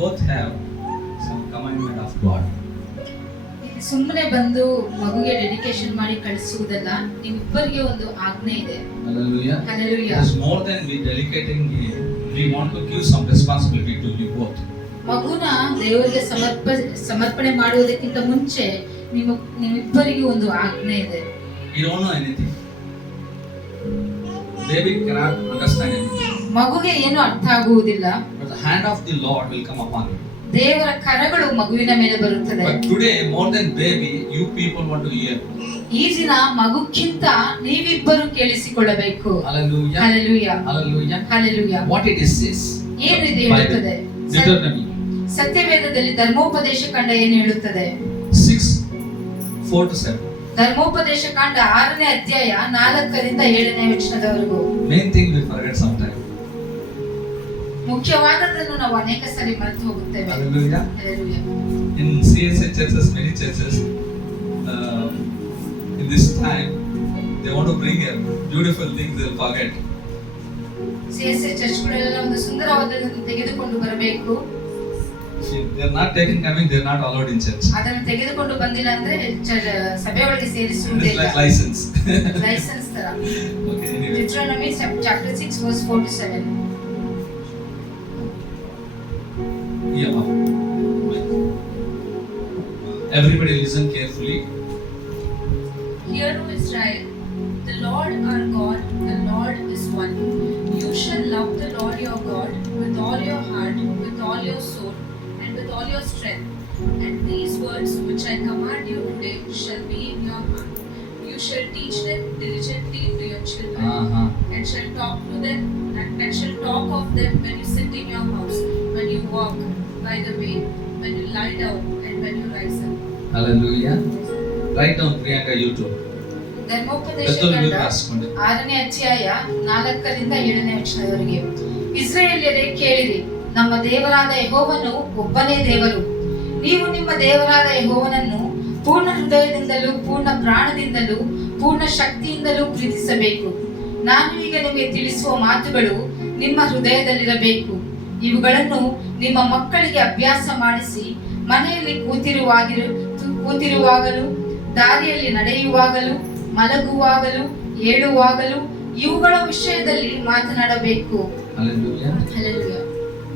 both have some commandment of God. ಸುಮ್ಮನೆ ಬಂದು ಮಗುಗೆ ಡೆಡಿಕೇಶನ್ ಮಾಡಿ ಕಳಿಸುವುದಲ್ಲ, ನಿಮ್ಮಿಬ್ಬರಿಗೆ ಒಂದು ಆಜ್ಞೆ ಇದೆ. Hallelujah. Hallelujah. It is more than we dedicating him. We want to give some responsibility to you both. ಮಗುನ ದೇವರಿಗೆ ಸಮರ್ಪಣೆ ಮಾಡುವುದಕ್ಕಿಂತ ಮುಂಚೆ ನಿಮ್ಮಿಬ್ಬರಿಗೂ ಒಂದು ಆಜ್ಞೆ ಇದೆ. You don't know anything. Baby cannot understand anything. ಮಗುಗೆ ಏನು ಅರ್ಥ ಆಗುವುದಿಲ್ಲ. But the hand of the Lord will come upon you. ದೇವರ ಕರಗಳು ಮಗುವಿನ ಮೇಲೆ ಬರುತ್ತದೆ. But today, more than baby, you people want to hear. ಈ ದಿನ ಮಗುಕ್ಕಿಂತ ನೀವಿಬ್ಬರು ಕೇಳಿಸಿಕೊಳ್ಳಬೇಕು. Hallelujah. Hallelujah. Hallelujah. Hallelujah. What it is this? ಏನು ಇದು ಹೇಳುತ್ತದೆ? Deuteronomy. ಸತ್ಯವೇದದಲ್ಲಿ ಧರ್ಮೋಪದೇಶ ಕಾಂಡ ಏನು ಹೇಳುತ್ತದೆ? 6:4-7. ಧರ್ಮೋಪದೇಶ ಕಾಂಡ 6ನೇ ಅಧ್ಯಾಯ 4ರಿಂದ 7ನೇ ವಚನದವರೆಗೂ. Main thing we forget sometimes. ಮುಖ್ಯವಾದದ್ದನ್ನು ನಾವು ಅನೇಕ ಸಾರಿ ಮರೆತು ಹೋಗುತ್ತೇವೆ. Hallelujah. Hallelujah. In CSA churches, many churches, in this time, they want to bring a beautiful thing, they'll forget. CSA ಚರ್ಚ್ಗಳೆಲ್ಲ ಒಂದು ಸುಂದರವಾದದ್ದನ್ನು ತೆಗೆದುಕೊಂಡು ಬರಬೇಕು. If they are not taking coming, they are not allowed in church. ಅದನ್ನು ತೆಗೆದುಕೊಂಡು ಬಂದಿಲ್ಲ ಅಂದ್ರೆ ಸಭೆಯೊಳಗೆ It ಸೇರಿಸುವುದಿಲ್ಲ. is like license. Licence ತರ. Okay, anyway. Deuteronomy chapter 6 verse 4-7. Yeah. Everybody listen carefully. Hear, O Israel, the Lord our God, the Lord is one. You shall love the Lord your God with all your heart, with all your soul, and with all your strength. And these words which I command you today shall be in your heart. You shall teach them diligently to your children, and shall talk to them, and shall talk of them when you sit in your house, when you walk by the way, when you lie down, and when you rise up. Hallelujah. Write down, Priyanka, you too. ಧರ್ಮೋಪದೇಶ That's all we ಕಾಂಡ ask. 6ನೇ ಅಧ್ಯಾಯ 4ರಿಂದ 7ನೇ ವಚನದವರೆಗೆ. ಇಸ್ರಾಯೇಲ್ಯರೇ ಕೇಳಿರಿ, ನಮ್ಮ ದೇವರಾದ ಯೆಹೋವನು ಒಬ್ಬನೇ ದೇವರು. ನೀವು ನಿಮ್ಮ ದೇವರಾದ ಯೆಹೋವನನ್ನು ಪೂರ್ಣ ಹೃದಯದಿಂದಲೂ, ಪೂರ್ಣ ಪ್ರಾಣದಿಂದಲೂ, ಪೂರ್ಣ ಶಕ್ತಿಯಿಂದಲೂ ಪ್ರೀತಿಸಬೇಕು. ನಾನು ಈಗ ನಿಮಗೆ ತಿಳಿಸುವ ಮಾತುಗಳು ನಿಮ್ಮ ಹೃದಯದಲ್ಲಿರಬೇಕು. ಇವುಗಳನ್ನು ನಿಮ್ಮ ಮಕ್ಕಳಿಗೆ ಅಭ್ಯಾಸ ಮಾಡಿಸಿ, ಮನೆಯಲ್ಲಿ ಕೂತಿರುವಾಗಲೂ, ದಾರಿಯಲ್ಲಿ ನಡೆಯುವಾಗಲೂ, ಮಲಗುವಾಗಲೂ, ಏಳುವಾಗಲೂ ಇವುಗಳ ವಿಷಯದಲ್ಲಿ ಮಾತನಾಡಬೇಕು. Hallelujah. Hallelujah.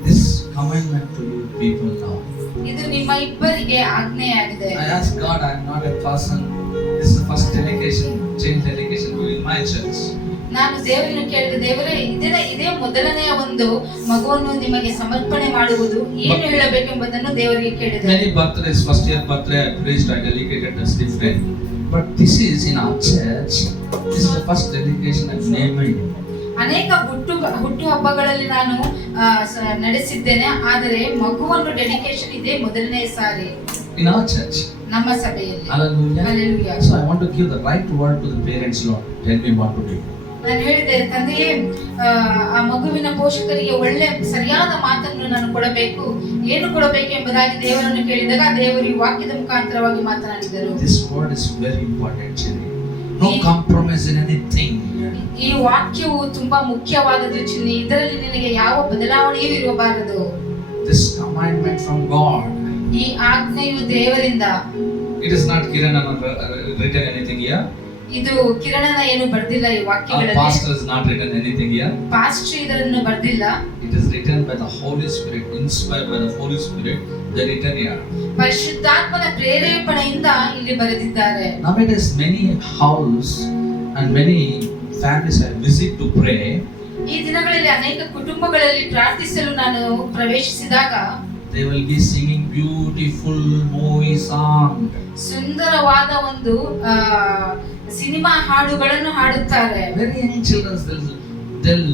This commandment to you people now. ಇದು ನಿಮ್ಮ ಇಬ್ಬರಿಗೆ ಆಜ್ಞೆಯಾಗಿದೆ. I ask God, I am not a person. This is the first dedication, change dedication to in my church. ನಾನು ದೇವರನ್ನು ಕೇಳಿದ, ದೇವರೇ ಇದೇ ಮೊದಲನೆಯ ಒಂದು ಮಗುವನ್ನು ನಿಮಗೆ ಸಮರ್ಪಣೆ ಮಾಡುವುದು ಏನು ಹೇಳಬೇಕೆಂಬುದನ್ನು ದೇವರಿಗೆ ಕೇಳಿದೆ. Many birthdays, first year birthday I preached, I dedicated as different. But this is in our church. This is the first dedication I'm naming. ಅನೇಕ ಹುಟ್ಟು ಹಬ್ಬಗಳಲ್ಲಿ ನಾನು ನಡೆಸಿದ್ದೇನೆ, ಆದರೆ ಮಗುವನ್ನು ಡೆಡಿಕೇಶನ್ ಇದೆ ಮೊದಲನೇ ಸಾರಿ In our church. ನಮ್ಮ ಸಭೆಯಲ್ಲಿ. Hallelujah. Hallelujah. So I want to give the right word to the parents, Lord. Tell me what to do. ನಾನು ಹೇಳಿದೆ, ತಂದೆಯೇ, ಆ ಮಗುವಿನ ಪೋಷಕರಿಗೆ ಒಳ್ಳೆ ಸರಿಯಾದ ಮಾತನ್ನು ನಾನು ಕೊಡಬೇಕು, ಏನು ಕೊಡಬೇಕು ಎಂಬುದಾಗಿ ದೇವರನ್ನು ಕೇಳಿದಾಗ ದೇವರು ಈ ವಾಕ್ಯದ ಮುಖಾಂತರವಾಗಿ ಮಾತನಾಡಿದರು. This word is very important, Chini. No compromise in anything. ಈ ವಾಕ್ಯವು ತುಂಬಾ ಮುಖ್ಯವಾದದ್ದು ಚಿನ್ನಿ. ಇದರಲ್ಲಿ ನಿನಗೆ ಯಾವ ಬದಲಾವಣೆಯೂ ಇರಬಾರದು. This commandment from God. ಈ ಆಜ್ಞೆಯು ದೇವರಿಂದ. It is not Kirana written anything here. ಇದು ಕಿರಣನ ಏನು ಬರ್ದಿಲ್ಲ ಈ ವಾಕ್ಯಗಳಲ್ಲಿ. Our pastor has not written anything here. Pastor ಇದನ್ನು ಬರ್ದಿಲ್ಲ. It is written by the Holy Spirit, inspired by the Holy Spirit. They written here. ಪರಿಶುದ್ಧಾತ್ಮನ ಪ್ರೇರೇಪಣೆಯಿಂದ ಇಲ್ಲಿ ಬರೆದಿದ್ದಾರೆ. Nowadays many house and many families I visit to pray. ಈ ದಿನಗಳಲ್ಲಿ ಅನೇಕ ಕುಟುಂಬಗಳಲ್ಲಿ ಪ್ರಾರ್ಥಿಸಲು ನಾನು ಪ್ರವೇಶಿಸಿದಾಗ they will be singing beautiful movie song. ಸುಂದರವಾದ ಒಂದು ಸಿನಿಮಾ ಹಾಡುಗಳನ್ನು ಹಾಡುತ್ತಾರೆ. Very young children they'll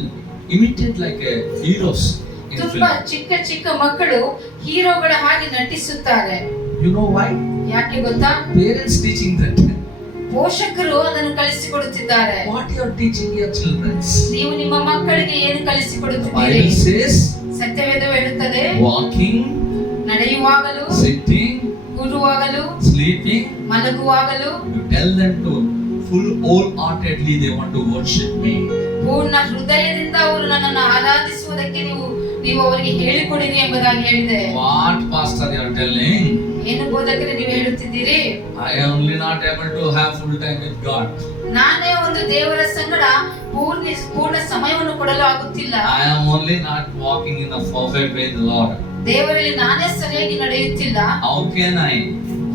imitate like a heroes. ತುಂಬಾ ಚಿಕ್ಕ ಮಕ್ಕಳು ಹೀರೋಗಳ ಹಾಗೆ ನಟಿಸುತ್ತಾರೆ. You know why? ಯಾಕೆ ಗೊತ್ತಾ? Parents teaching that. ಪೋಷಕರು ಅದನ್ನು ಕಲಿಸಿಕೊಡುತ್ತಿದ್ದಾರೆ. What you are teaching your children? ನೀವು ನಿಮ್ಮ ಮಕ್ಕಳಿಗೆ ಏನು ಕಲಿಸಿಕೊಡುತ್ತಿದ್ದೀರಿ? Bible says ಸತ್ಯವೇದವು ಹೇಳುತ್ತದೆ, walking, ನಡೆಯುವಾಗಲೂ, sitting, ಕೂರುವಾಗಲೂ, sleeping, ಮಲಗುವಾಗಲೂ you tell them to full wholeheartedly they want to worship me. ಪೂರ್ಣ ಹೃದಯದಿಂದ ಅವರು ನನ್ನನ್ನು ಆರಾಧಿಸುವುದಕ್ಕೆ ನೀವು ಅವರಿಗೆ ಹೇಳಿಕೊಡಿರಿ ಎಂಬುದಾಗಿ ಹೇಳಿದೆ. What pastor you are telling? ಏನು ಬೋಧಕರೇ ನೀವು ಹೇಳುತ್ತಿದ್ದೀರಿ? I am only not able to have full time with God. ನಾನೇ ಒಂದು ದೇವರ ಸಂಗಡ ಪೂರ್ಣ ಸಮಯವನ್ನು ಕೊಡಲು ಆಗುತ್ತಿಲ್ಲ. I am only not walking in a perfect way with the Lord. ದೇವರಲ್ಲಿ ನಾನೇ ಸರಿಯಾಗಿ ನಡೆಯುತ್ತಿಲ್ಲ. How can I?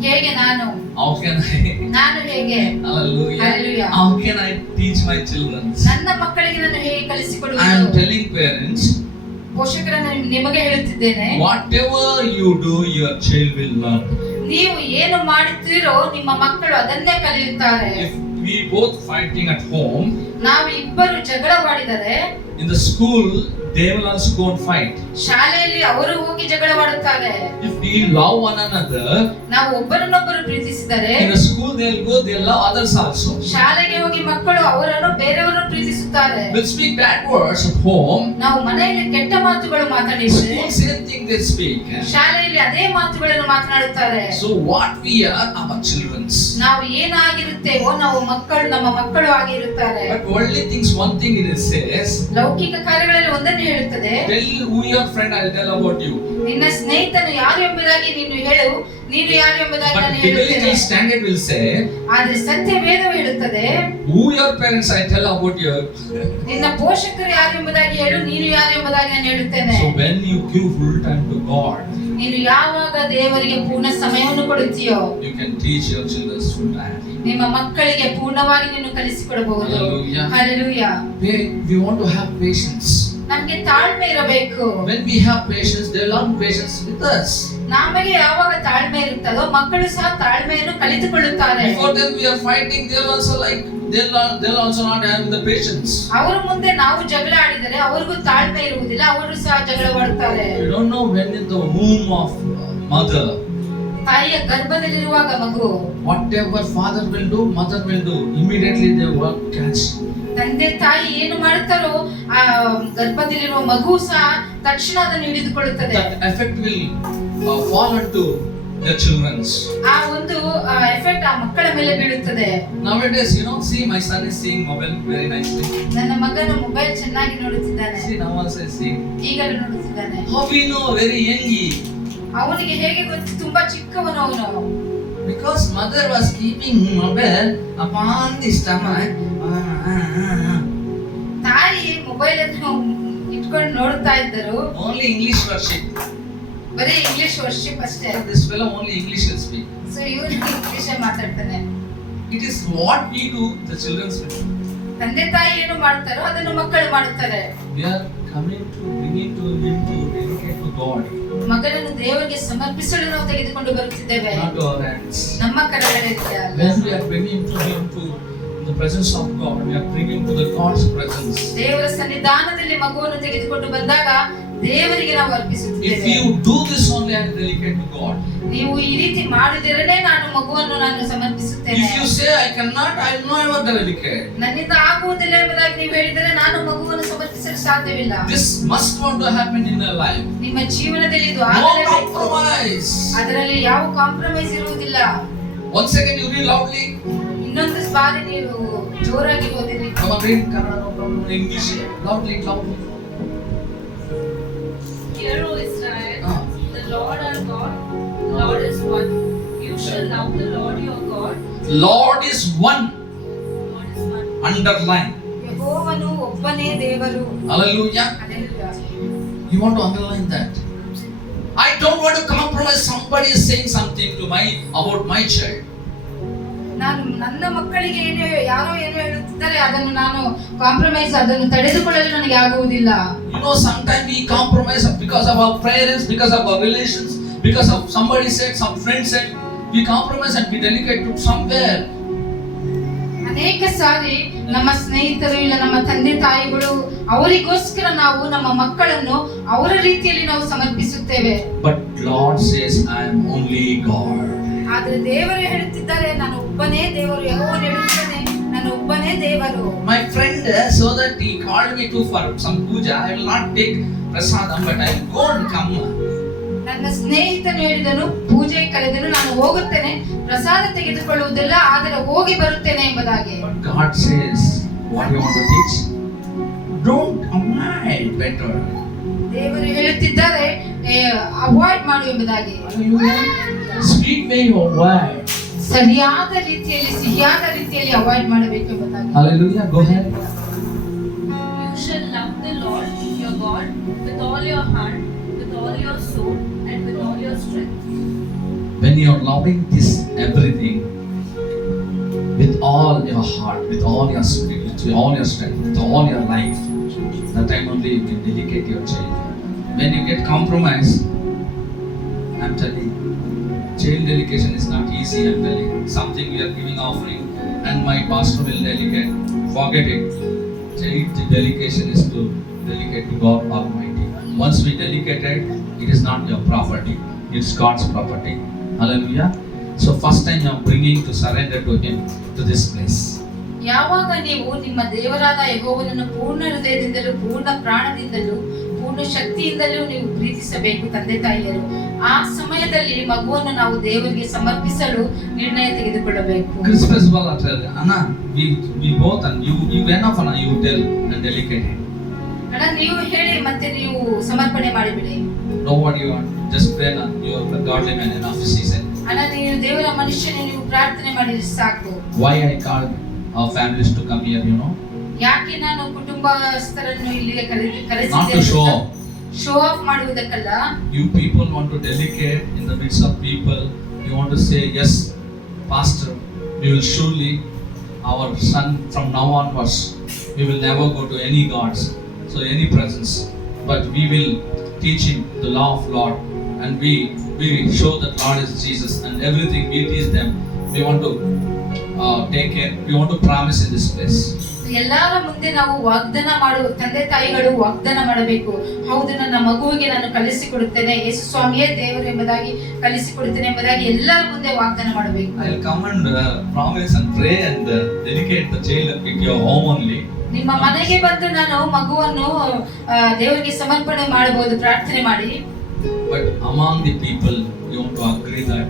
ಹೇಗೆ ನಾನು? How can I? ನಾನು ಹೇಗೆ? Hallelujah. Hallelujah. How can I teach my children? ನನ್ನ ಮಕ್ಕಳಿಗೆ ನಾನು ಹೇಗೆ I am ಕಲಿಸಿಕೊಡುವುದು? telling parents, ಪೋಷಕರನ್ನು ನಿಮಗೆ ಹೇಳುತ್ತಿದ್ದೇನೆ, whatever you do, your child will learn. ನೀವು ಏನು ಮಾಡುತ್ತೀರೋ ನಿಮ್ಮ ಮಕ್ಕಳು ಅದನ್ನೇ ಕಲಿಯುತ್ತಾರೆ. If we both fighting at home, ನಾವು ಇಬ್ಬರು ಜಗಳವಾಡಿದರೆ in the school, they will also go and fight. ಶಾಲೆಯಲ್ಲಿ ಅವರು ಹೋಗಿ ಜಗಳವಾಡುತ್ತಾರೆ. If we love one another, ನಾವು ಒಬ್ಬರನ್ನೊಬ್ಬರು ಪ್ರೀತಿಸಿದರೆ in the school they'll go, they'll love others also. ಶಾಲೆಗೆ ಹೋಗಿ ಮಕ್ಕಳು ಅವರನ್ನು ಬೇರೆಯವರನ್ನು ಪ್ರೀತಿಸುತ್ತಾರೆ. We'll speak bad words at home. ನಾವು ಮನೆಯಲ್ಲಿ ಕೆಟ್ಟ ಮಾತುಗಳು ಮಾತಾಡಿದರೆ School, same thing they speak. ಶಾಲೆಯಲ್ಲಿ ಅದೇ ಮಾತುಗಳನ್ನು ಮಾತನಾಡುತ್ತಾರೆ. So what we are, our children's. ನಾವು ಏನಾಗಿರುತ್ತೇವೋ ನಾವು ಮಕ್ಕಳು ನಮ್ಮ ಮಕ್ಕಳು ಆಗಿರುತ್ತಾರೆ. But worldly things, one thing it says, ಲೌಕಿಕ ಕಾರ್ಯಗಳಲ್ಲಿ ಒಂದನ್ನು ಹೇಳುತ್ತದೆ, tell who your friend, I'll tell about you. ನಿನ್ನ ಸ್ನೇಹಿತನು ಯಾರು ಎಂಬುದಾಗಿ ನೀನು ಹೇಳು, ನೀನು ಯಾರು ಎಂಬುದಾಗಿ But ನಾನು biblical ಹೇಳುತ್ತೇನೆ. standard will say, ಆದ್ರೆ ಸತ್ಯ ವೇದವು ಹೇಳುತ್ತದೆ, who your parents, I tell about you. ನಿನ್ನ ಪೋಷಕರು ಯಾರು ಎಂಬುದಾಗಿ ಹೇಳು, ನೀನು ಯಾರು ಎಂಬುದಾಗಿ ನಾನು ಹೇಳುತ್ತೇನೆ. So when you give full time to God, ನೀನು ಯಾವಾಗ ದೇವರಿಗೆ ಪೂರ್ಣ ಸಮಯವನ್ನು ಕೊಡುತ್ತೀಯೋ you can teach your children full time. ನಿಮ್ಮ ಮಕ್ಕಳಿಗೆ ಪೂರ್ಣವಾಗಿ ನೀನು ಕಲಿಸಿಕೊಡಬಹುದು. Hallelujah. Hallelujah. We want to have patience. ನಮಗೆ ತಾಳ್ಮೆ ಇರಬೇಕು. When we have patience, they learn patience with us. ನಮಗೆ ಯಾವಾಗ ತಾಳ್ಮೆ ಇರುತ್ತದೋ ಮಕ್ಕಳು ಸಹ ತಾಳ್ಮೆಯನ್ನು ಕಲಿತುಕೊಳ್ಳುತ್ತಾರೆ. Before them we are fighting, they'll also not have the patience. ಅವರ ಮುಂದೆ ನಾವು ಜಗಳ ಆಡಿದರೆ ಅವರಿಗೂ ತಾಳ್ಮೆ ಇರುವುದಿಲ್ಲ, ಅವರು ಸಹ ಜಗಳವಾಡುತ್ತಾರೆ. You don't know when in the womb of mother, ತಾಯಿಯ ಗರ್ಭದಲ್ಲಿರುವಾಗ ಮಗು whatever father will do, mother will do. Immediately they work catch. ತಂದೆ ತಾಯಿ ಏನು ಮಾಡುತ್ತಾರೋ ಆ ಗರ್ಭದಲ್ಲಿರುವ ಮಗು ಸಹ ತಕ್ಷಣ ಅದನ್ನು ಹಿಡಿದುಕೊಳ್ಳುತ್ತದೆ. That effect will fall onto their children's. ಆ ಒಂದು ಎಫೆಕ್ಟ್ ಆ ಮಕ್ಕಳ ಮೇಲೆ ಬೀಳುತ್ತದೆ. Nowadays, see, my son is seeing mobile very nicely. ನನ್ನ ಮಗನು ಮೊಬೈಲ್ ಚೆನ್ನಾಗಿ ನೋಡುತ್ತಿದ್ದಾನೆ. See, now also is seeing. ಈಗಲೂ ನೋಡುತ್ತಿದ್ದಾನೆ. How we know very young he? ಅವನಿಗೆ ಹೇಗೆ ಗೊತ್ತು? ತುಂಬಾ ಚಿಕ್ಕವನು ಅವನು. Because mother was keeping mobile upon the stomach. ತಾಯಿ ಮೊಬೈಲ್ ಅನ್ನು ಇಟ್ಕೊಂಡು ನೋಡ್ತಾ ಇದ್ದರು. Only English worship. ಬರೀ ಇಂಗ್ಲಿಷ್ ವರ್ಷಿಪ್ ಅಷ್ಟೇ. This fellow only English will speak. So ಇವನು ಇಂಗ್ಲಿಷ್ ಮಾತಾಡ್ತಾನೆ. It is what we do, the children's will. ತಂದೆ ತಾಯಿ ಏನು ಮಾಡ್ತಾರೋ ಅದನ್ನು ಮಕ್ಕಳು ಮಾಡುತ್ತಾರೆ. We are coming to bringing to him to dedicate to God. ಮಗನನ್ನು ದೇವರಿಗೆ ಸಮರ್ಪಿಸಲು ನಾವು ತೆಗೆದುಕೊಂಡು ಬರುತ್ತಿದ್ದೇವೆ. Not to our hands. ನಮ್ಮ ಕರಗಳಲ್ಲಿ ಅಲ್ಲ. When we are bringing to him to the presence of God, we are bringing to the God's presence. ದೇವರ ಸನ್ನಿಧಾನದಲ್ಲಿ ಮಗುವನ್ನು ತೆಗೆದುಕೊಂಡು ಬಂದಾಗ ದೇವರಿಗೆ ನಾವು ಅರ್ಪಿಸುತ್ತೇವೆ. If you do this only and dedicate to God. ನೀವು ಈ ರೀತಿ ಮಾಡಿದರೆ ನಾನು ಮಗುವನ್ನು ನಾನು ಸಮರ್ಪಿಸುತ್ತೇನೆ. If you say I cannot, I will never dedicate. ನನ್ನಿಂದ ಆಗುವುದಿಲ್ಲ ಎಂಬುದಾಗಿ ನೀವು ಹೇಳಿದರೆ ನಾನು ಮಗುವನ್ನು ಸಮರ್ಪಿಸಲು ಸಾಧ್ಯವಿಲ್ಲ. This must want to happen in your life. ನಿಮ್ಮ ಜೀವನದಲ್ಲಿ ಇದು No ಆಗಲೇಬೇಕು. compromise. ಅದರಲ್ಲಿ ಯಾವ ಕಾಂಪ್ರಮೈಸ್ ಇರುವುದಿಲ್ಲ. Once again you read loudly. ಇನ್ನೊಂದು ಬಾರಿ ನೀವು ಜೋರಾಗಿ ಓದಿರಿ. Come on, read Kannada, no problem. English, loudly. Hear, O Israel, the Lord our God, Lord is one. You shall love the Lord your God. Lord is one. Lord is one. Underline. ಯೆಹೋವನು ಒಬ್ಬನೇ ದೇವರು. Hallelujah. Hallelujah. You want to underline that. I don't want to compromise. Somebody is saying something to about my child. ನಾನು ನನ್ನ ಮಕ್ಕಳಿಗೆ ಯಾರೋ ಏನೋ ಹೇಳುತ್ತಿದ್ದಾರೆ ಅದನ್ನು ನಾನು ಕಾಂಪ್ರಮೈಸ್ ಅದನ್ನು ತಡೆದುಕೊಳ್ಳಲು ನನಗೆ ಆಗುವುದಿಲ್ಲ. Sometimes we compromise because of our parents, because of our relations, because of somebody said, some friend said, we compromise and we delegate to somewhere. ಅನೇಕ ಸಾರಿ ನಮ್ಮ ಸ್ನೇಹಿತರು ಇಲ್ಲ ನಮ್ಮ ತಂದೆ ತಾಯಿಗಳು ಅವರಿಗೋಸ್ಕರ ನಾವು ನಮ್ಮ ಮಕ್ಕಳನ್ನು ಅವರ ರೀತಿಯಲ್ಲಿ ನಾವು ಸಮರ್ಪಿಸುತ್ತೇವೆ. But Lord says, I am only God. ಆದ್ರೆ ದೇವರು ಹೇಳುತ್ತಿದ್ದಾರೆ ನಾನು ಒಬ್ಬನೇ ದೇವರು. ಯೆಹೋವನು ಹೇಳುತ್ತಾನೆ ನಾನು ಒಬ್ಬನೇ ದೇವರು. My friend, so that he called me to for some puja, I will not take prasadam, but I will go and come. ನನ್ನ ಸ್ನೇಹಿತನು ಹೇಳಿದನು ಪೂಜೆ ಕರೆದನು ನಾನು ಹೋಗುತ್ತೇನೆ, ಪ್ರಸಾದ ತೆಗೆದುಕೊಳ್ಳುವುದಿಲ್ಲ ಆದರೆ ಹೋಗಿ ಬರುತ್ತೇನೆ ಎಂಬುದಾಗಿ. But God says, what you want to teach? Don't avoid better. ದೇವರು ಹೇಳುತ್ತಿದ್ದಾರೆ ಅವಾಯ್ಡ್ ಮಾಡು ಎಂಬುದಾಗಿ. Speak me your word. ಸರಿಯಾದ ರೀತಿಯಲ್ಲಿ ಸಿಹಿಯಾದ ರೀತಿಯಲ್ಲಿ ಅವಾಯ್ಡ್ ಮಾಡಬೇಕು ಎಂಬುದಾಗಿ. Hallelujah. Go ahead. You shall love the Lord your God with all your heart, with all your soul, and with all your strength. When you are loving this everything with all your heart, with all your spirit, with all your strength, with all your life, that time only you can dedicate your child. When you get compromised, I'm telling you, child dedication is not easy. I'm telling you, something we are giving offering, and my pastor will dedicate. Forget it. Child dedication is to dedicate to God Almighty. Once we dedicate it, it is not your property; it's God's property. Hallelujah. So first time I'm bringing to surrender to Him to this place. ಯಾವಾಗ ನೀವು ನಿಮ್ಮ ದೇವರಾದ ಯೆಹೋವನನ್ನು ಪೂರ್ಣ ಹೃದಯದಿಂದಲೂ, ಪೂರ್ಣ ಪ್ರಾಣದಿಂದಲೂ, ಪೂರ್ಣ ಶಕ್ತಿಯಿಂದಲೂ ನೀವು ಪ್ರೀತಿಸಬೇಕು ತಂದೆ ತಾಯಿಯರು. ಆ ಸಮಯದಲ್ಲಿ ಮಗುವನ್ನು ನಾವು ದೇವರಿಗೆ ಸಮರ್ಪಿಸಲು ನಿರ್ಣಯ ತೆಗೆದುಕೊಳ್ಳಬೇಕು. Christmas ball after Anna, we both and you enough Anna, you tell and delicate. ಅಣ್ಣ ನೀವು ಹೇಳಿ ಮತ್ತೆ ನೀವು ಸಮರ್ಪಣೆ ಮಾಡಿಬಿಡಿ. Know what you want. Just pray na. You are a godly man enough. She said. ಅಣ್ಣ ನೀವು ದೇವರ ಮನುಷ್ಯನೇ, ನೀವು ಪ್ರಾರ್ಥನೆ ಮಾಡಿದ್ರೆ ಸಾಕು. Why I called our families to come here, you know? ಯಾಕೆ ನಾನು ಕುಟುಂಬಸ್ಥರನ್ನು ಇಲ್ಲಿಗೆ Not to ಕರೆಸಿದ್ದೇನೆ? show off. ಶೋ ಆಫ್ ಮಾಡುವುದಕ್ಕಲ್ಲ. You people want to delegate in the midst of people. You want to say, yes, Pastor, we will surely, our son from now onwards, we will never go to any gods, so any presence, but we will teach him the law of Lord, and we show that Lord is Jesus, and everything we teach them. We want to take care. We want to promise in this place. ಎಲ್ಲರ ಮುಂದೆ ನಾವು ವಾಗ್ದಾನ ಮಾಡುವ ತಂದೆ ತಾಯಿಗಳು ವಾಗ್ದಾನ ಮಾಡಬೇಕು. ಹೌದು, ನನ್ನ ಮಗುವಿಗೆ ನಾನು ಕಲಿಸಿಕೊಡುತ್ತೇನೆ, ಯೇಸು ಸ್ವಾಮಿಯೇ ದೇವರು ಎಂಬುದಾಗಿ ಕಲಿಸಿಕೊಡುತ್ತೇನೆ ಎಂಬುದಾಗಿ ಎಲ್ಲರ ಮುಂದೆ ವಾಗ್ದಾನ ಮಾಡಬೇಕು. I will come and promise and pray and dedicate the child at your home only. ನಿಮ್ಮ ಮನೆಗೆ ಬಂದು ನಾನು ಮಗುವನ್ನು ದೇವರಿಗೆ ಸಮರ್ಪಣೆ ಮಾಡಬಹುದು, ಪ್ರಾರ್ಥನೆ ಮಾಡಿ. But among the people, you want to agree that.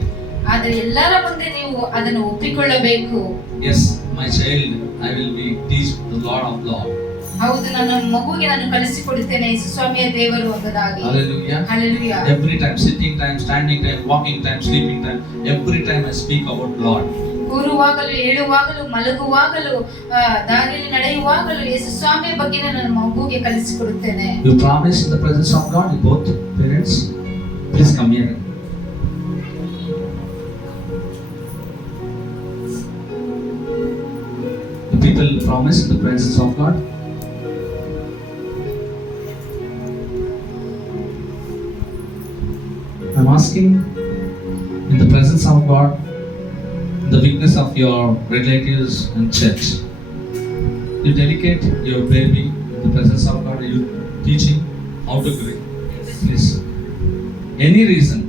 ಆದರೆ ಎಲ್ಲರ ಮುಂದೆ ನೀವು ಅದನ್ನು ಒಪ್ಪಿಕೊಳ್ಳಬೇಕು. Yes, my child, I will be teach the Lord of Lord. ಹೌದು, ನನ್ನ ಮಗುವಿಗೆ ನಾನು ಕಲಿಸಿಕೊಡುತ್ತೇನೆ ಯೇಸು ಸ್ವಾಮಿಯ ದೇವರು ಎಂಬುದಾಗಿ. Hallelujah. Hallelujah. Every time, sitting time, standing time, walking time, sleeping time, every time I speak about Lord. ಕೂರುವಾಗಲೂ, ಏಳುವಾಗಲೂ, ಮಲಗುವಾಗಲೂ, ದಾರಿಯಲ್ಲಿ ನಡೆಯುವಾಗಲೂ ಯೇಸು ಸ್ವಾಮಿಯ ಬಗ್ಗೆ ನನ್ನ ಮಗುವಿಗೆ ಕಲಿಸಿಕೊಡುತ್ತೇನೆ. You promise in the presence of God, both parents. Please come here. The people promise in the presence of God. I'm asking in the presence of God, the weakness of your relatives and church. You dedicate your baby in the presence of God. You teach him how to grieve. Please. Any reason,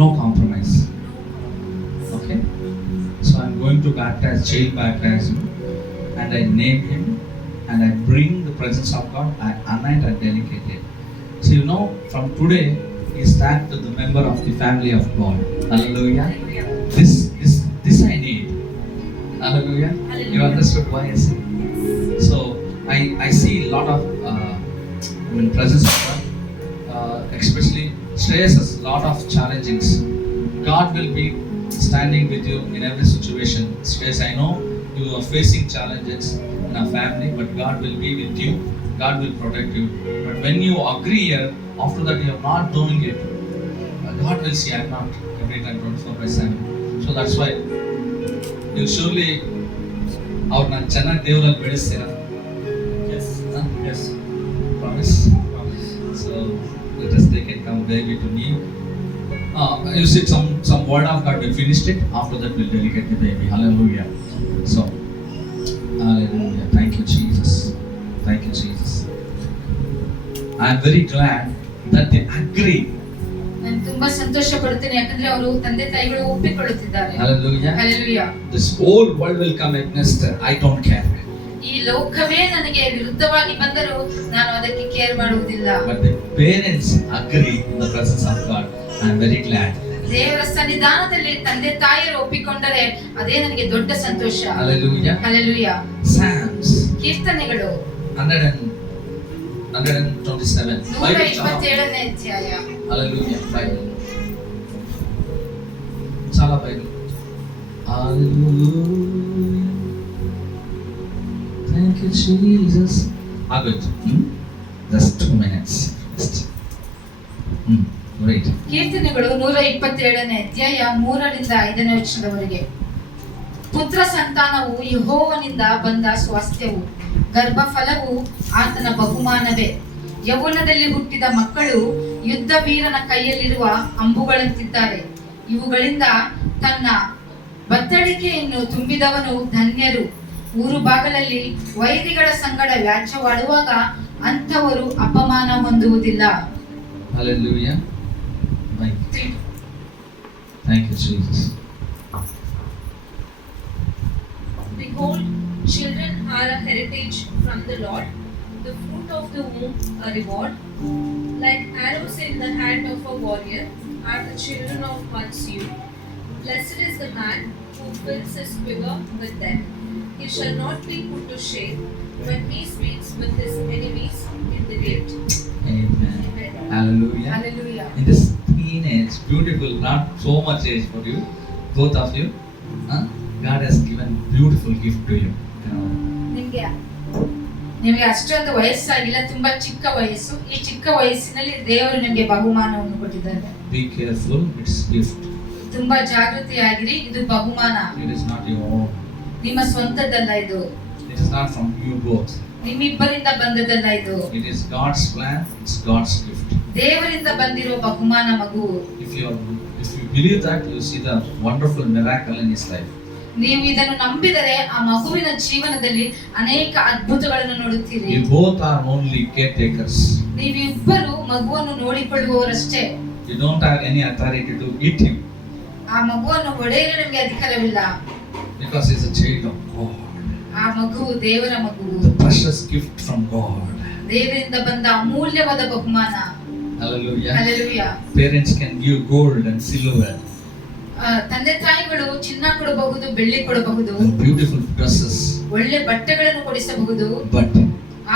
no compromise. Okay? So I'm going to baptize, child baptize him, and I name him, and I bring the presence of God. I anoint and dedicate him. So you know, from today, he starts to the member of the family of God. Hallelujah. This I need. Hallelujah. You understood why I say? So I see a lot of presence of God, especially Shreyas has a lot of challenges. God will be standing with you in every situation. Shreyas, I know you are facing challenges in a family, but God will be with you. God will protect you. But when you agree here, after that you are not doing it, God will see I am not every time 24/7. So that's why you surely ಅವ್ರನ್ನ ಚೆನ್ನಾಗಿ ದೇವರಲ್ಲಿ ಬೆಳೆಸ್ತೀರಾ? Yes. Promise. So let us take it, come baby to me. You said some word of God. We finished it. After that we'll dedicate the baby. Hallelujah. So hallelujah. Thank you Jesus. Thank you Jesus. I am very glad that they agree. ನಾನು ತುಂಬಾ ಸಂತೋಷ ಪಡುತ್ತೇನೆ, ಯಾಕಂದ್ರೆ ಅವರು ತಂದೆ ತಾಯಿಗಳು ಒಪ್ಪಿಕೊಳ್ಳುತ್ತಿದ್ದಾರೆ. Hallelujah. Hallelujah. This whole world will come against her. I don't care. ಈ ಲೋಕವೇ ನನಗೆ ವಿರುದ್ಧವಾಗಿ ಬಂದರೂ ನಾನು ಅದಕ್ಕೆ ಕೇರ್ ಮಾಡುವುದಿಲ್ಲ. But the parents agree in the presence of God. I am very glad. ದೇವರ ಸನ್ನಿಧಾನದಲ್ಲಿ ತಂದೆ ತಾಯಿಯರು ಒಪ್ಪಿಕೊಂಡರೆ ಅದೇ ನನಗೆ ದೊಡ್ಡ ಸಂತೋಷ. Hallelujah. Hallelujah. Psalms ಕೀರ್ತನೆಗಳು 100 127. Bible చాలా 127ನೇ ಅಧ್ಯಾಯ. Hallelujah. Bible. చాలా Bible. Hallelujah. Thank you, Jesus. ಆಗೋಯ್ತು. Just 2 minutes. Right. ಕೀರ್ತನೆಗಳು 127ನೇ ಅಧ್ಯಾಯ 3ರಿಂದ 5ನೇ ವಚನದವರೆಗೆ. ಪುತ್ರ ಸಂತಾನವು ಯೆಹೋವನಿಂದ ಬಂದ ಸ್ವಾಸ್ಥ್ಯವು, ಗರ್ಭಫಲವು ಆತನ ಬಹುಮಾನವೇ. ಯೌವನದಲ್ಲಿ ಹುಟ್ಟಿದ ಮಕ್ಕಳು ಯುದ್ಧ ವೀರನ ಕೈಯಲ್ಲಿರುವ ಅಂಬುಗಳಂತಿದ್ದಾರೆ. ಇವುಗಳಿಂದ ತನ್ನ ಬತ್ತಳಿಕೆಯನ್ನು ತುಂಬಿದವನು ಧನ್ಯರು. ಊರು ಬಾಗಲಲ್ಲಿ ವೈರಿಗಳ ಸಂಗಡ ವ್ಯಾಜ್ಯವಾಡುವಾಗ ಅಂಥವರು ಅಪಮಾನ ಹೊಂದುವುದಿಲ್ಲ. Hallelujah. Thank you, Jesus. Behold, children are a heritage from the Lord, the fruit of the womb a reward. Like arrows in the hand of a warrior are the children of one's youth. Blessed is the man who fills his quiver with them. He shall not be put to shame when he speaks with his enemies in the gate. Amen. Amen. Hallelujah. Hallelujah. In this teenage, beautiful, not so much age for you, both of you, God has given beautiful gift to you. ನಿಮಗೆ ಅಷ್ಟೊಂದು ವಯಸ್ಸಾಗಿಲ್ಲ, ತುಂಬಾ ಚಿಕ್ಕ ವಯಸ್ಸು. ಈ ಚಿಕ್ಕ ವಯಸ್ಸಿನಲ್ಲಿ ದೇವರು ನಿಮಗೆ ಬಹುಮಾನವನ್ನು ಕೊಟ್ಟಿದ್ದಾರೆ. Be careful, it's gift. ತುಂಬಾ ಜಾಗೃತಿಯಾಗಿರಿ, ಇದು ಬಹುಮಾನ. It is not your own. ನಿಮ್ಮ ಸ್ವಂತದ್ದಲ್ಲ ಇದು. It is not from you both. ನಿಮ್ಮಿಬ್ಬರಿಂದ ಬಂದದ್ದಲ್ಲ ಇದು. It is God's plan, it's God's gift. ದೇವರಿಂದ ಬಂದಿರೋ ಬಹುಮಾನ ಮಗು. If you believe that, you see the wonderful miracle in his life. ನೀವು ಇದನ್ನು ನಂಬಿದರೆ ಆ ಮಗುವಿನ ಜೀವನದಲ್ಲಿ ಅನೇಕ ಅದ್ಭುತಗಳನ್ನು ನೋಡುತ್ತೀರಿ. You both are only caretakers. ನೀವಿಬ್ಬರು ಮಗುವನ್ನು ನೋಡಿಕೊಳ್ಳುವವರಷ್ಟೇ. You don't have any authority to eat him. ಆ ಮಗುವನ್ನು ಹೊಡೆಯಲು ನಿಮಗೆ ಅಧಿಕಾರವಿಲ್ಲ. Because he is a child of God. ಆ ಮಗು ದೇವರ ಮಗು. The precious gift from God. ದೇವರಿಂದ ಬಂದ ಅಮೂಲ್ಯವಾದ ಬಹುಮಾನ. Hallelujah. Hallelujah. Parents can give gold and silver. ತಂದೆ ತಾಯಿಗಳು ಚಿನ್ನ ಕೊಡಬಹುದು, ಬೆಳ್ಳಿ ಕೊಡಬಹುದು, And beautiful dresses. ಒಳ್ಳೆ ಬಟ್ಟೆಗಳನ್ನು ಕೊಡಿಸಬಹುದು. But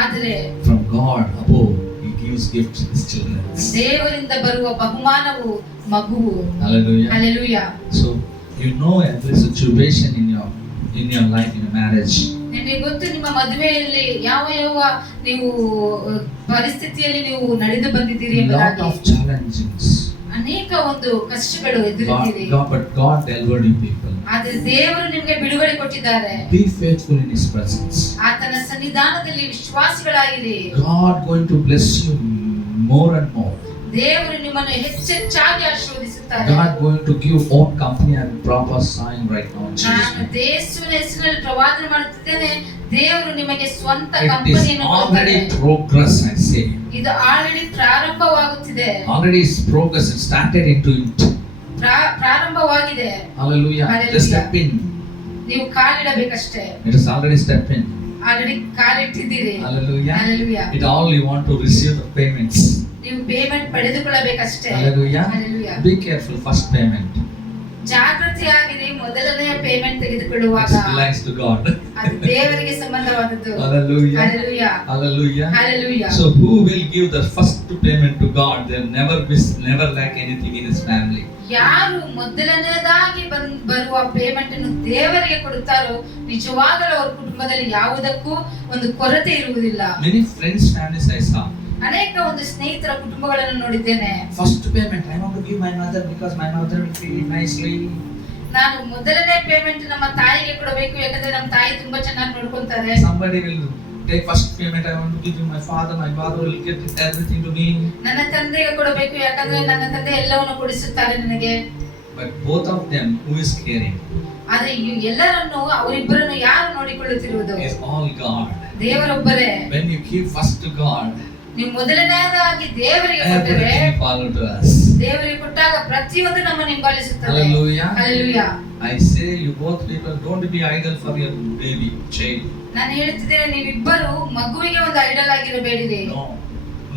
ಆದರೆ from God above, he gives gifts to his children. ದೇವರಿಂದ ಬರುವ ಬಹುಮಾನವು ಮಗುವು. Hallelujah. Hallelujah. So you know every situation in your life, in a marriage. ನಿಮಗೆ ಗೊತ್ತು, ನಿಮ್ಮ ಮದುವೆಯಲ್ಲಿ ಯಾವ ಯಾವ ನೀವು ಪರಿಸ್ಥಿತಿಯಲ್ಲಿ ನೀವು ನಡೆದು ಬಂದಿದ್ದೀರಿ Lot ಎಂಬುದಾಗಿ. of challenges. ಅನೇಕ ಒಂದು ಕಷ್ಟಗಳು ಎದುರಿದ್ದೀರಿ. But God delivered you people. ಆದರೆ ದೇವರು ನಿಮಗೆ ಬಿಡುಗಡೆ ಕೊಟ್ಟಿದ್ದಾರೆ. Be faithful in his presence. ಆತನ ಸನ್ನಿಧಾನದಲ್ಲಿ ವಿಶ್ವಾಸಿಗಳಾಗಿರಿ. God going to bless you more and more. ದೇವರು ನಿಮ್ಮನ್ನು ಹೆಚ್ಚೆಚ್ಚಾಗಿ ಆಶೀರ್ವದಿಸುತ್ತಾರೆ. God going to give own company and proper sign right now in Jesus' ನಾನು name. ಯೇಸುವಿನ ಹೆಸರಿನಲ್ಲಿ ಪ್ರವಾದನೆ ಮಾಡುತ್ತಿದ್ದೇನೆ, ದೇವರು ನಿಮಗೆ ಸ್ವಂತ It is ಕಂಪನಿಯನ್ನು already ಕೊಡುತ್ತಾರೆ. progress, I say. ಇದು ಆಲ್ರೆಡಿ ಪ್ರಾರಂಭವಾಗುತ್ತಿದೆ. Already is progress. It started into it. ಪ್ರಾರಂಭವಾಗಿದೆ. Hallelujah. Hallelujah. Just step in. ನೀವು ಕಾಲಿಡಬೇಕಷ್ಟೇ. It is already step in. Already ಕಾಲಿಟ್ಟಿದ್ದೀರಿ. Hallelujah. Hallelujah. It all you want to receive the payments. ನೀವು payment ಪಡೆದುಕೊಳ್ಳಬೇಕಷ್ಟೇ. Hallelujah. Hallelujah. Be careful. First payment. ಜಾಗೃತಿಯಾಗಿರಿ. ಮೊದಲನೆಯ payment ತೆಗೆದುಕೊಳ್ಳುವಾಗ It belongs to God. ಅದು ದೇವರಿಗೆ ಸಂಬಂಧವಾದದ್ದು. Hallelujah. Hallelujah. Hallelujah. Hallelujah. So who will give the first payment to God? They'll never lack anything in his family. ಯಾರು ಮೊದಲನೇದಾಗಿ ಬರುವ payment ಅನ್ನು ದೇವರಿಗೆ ಕೊಡುತ್ತಾರೋ ನಿಜವಾಗಲೂ ಅವರ ಕುಟುಂಬದಲ್ಲಿ ಯಾವುದಕ್ಕೂ ಒಂದು ಕೊರತೆ ಇರುವುದಿಲ್ಲ. Many friends' families I saw. ಅನೇಕ ಒಂದು ಸ್ನೇಹಿತರ ಕುಟುಂಬಗಳನ್ನು ನೋಡಿದ್ದೇನೆ. First payment I want to give my mother because my mother will feel it nicely. ನಾನು ಮೊದಲನೇ ಪೇಮೆಂಟ್ ನಮ್ಮ ತಾಯಿಗೆ ಕೊಡಬೇಕು, ಯಾಕಂದ್ರೆ ನಮ್ಮ ತಾಯಿ ತುಂಬಾ ಚೆನ್ನಾಗಿ ನೋಡ್ಕೊಂತಾರೆ. Somebody will take first payment. I want to give to my father will get everything to me. ನನ್ನ ತಂದೆಗೆ ಕೊಡಬೇಕು, ಯಾಕಂದ್ರೆ ನನ್ನ ತಂದೆ ಎಲ್ಲವನ್ನು ಕೊಡಿಸುತ್ತಾರೆ ನನಗೆ. But both of them, who is caring? ಆದ್ರೆ ಎಲ್ಲರನ್ನು ಅವರಿಬ್ಬರನ್ನು ಯಾರು ನೋಡಿಕೊಳ್ಳುತ್ತಿರುವುದು? Is all God. ದೇವರೊಬ್ಬರೇ. When you give first to God, ನೀವು ಮೊದಲನೇದಾಗಿ ದೇವರಿಗೆ ಕೊಟ್ಟರೆ everything follow to us. ದೇವರಿಗೆ ಕೊಟ್ಟಾಗ ಪ್ರತಿಯೊಂದು ನಮ್ಮನ್ನು ಹಿಂಬಾಲಿಸುತ್ತದೆ. Hallelujah. Hallelujah. I say you both people don't be idol for your baby child. ನಾನು ಹೇಳುತ್ತಿದ್ದೇನೆ, ನೀವಿಬ್ಬರು ಮಗುವಿಗೆ ಒಂದು ಐಡಲ್ ಆಗಿರಬೇಡಿರಿ.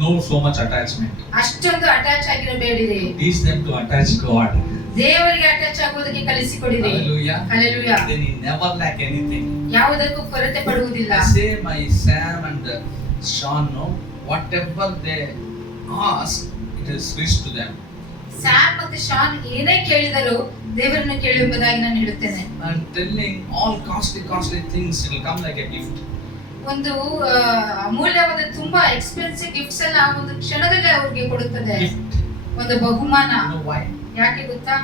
No so much attachment. ಅಷ್ಟೊಂದು ಅಟ್ಯಾಚ್ ಆಗಿರಬೇಡಿರಿ. Teach them to attach God. ದೇವರಿಗೆ ಅಟ್ಯಾಚ್ ಆಗುವುದಕ್ಕೆ ಕಲಿಸಿಕೊಡಿರಿ. Hallelujah. Hallelujah. Then he never lack anything. ಯಾವುದಕ್ಕೂ ಕೊರತೆ ಪಡುವುದಿಲ್ಲ. I say my Sam and Sean, no, whatever they ask, it is reached to them. Sam ಮತ್ತು ಶಾನ್ ಏನೇ ಕೇಳಿದರೂ ದೇವರನ್ನು ಕೇಳು ಎಂಬುದಾಗಿ ನಾನು ಹೇಳುತ್ತೇನೆ. I'm telling all costly things, it will come like a gift. ಒಂದು ಅಮೂಲ್ಯವಾದ ತುಂಬಾ ಎಕ್ಸ್ಪೆನ್ಸಿವ್ ಗಿಫ್ಟ್ಸ್ ಎಲ್ಲ ಒಂದು ಕ್ಷಣದಲ್ಲೇ ಅವ್ರಿಗೆ ಕೊಡುತ್ತದೆ, ಒಂದು ಬಹುಮಾನ. You know why? ಯಾಕೆ ಗೊತ್ತಾ?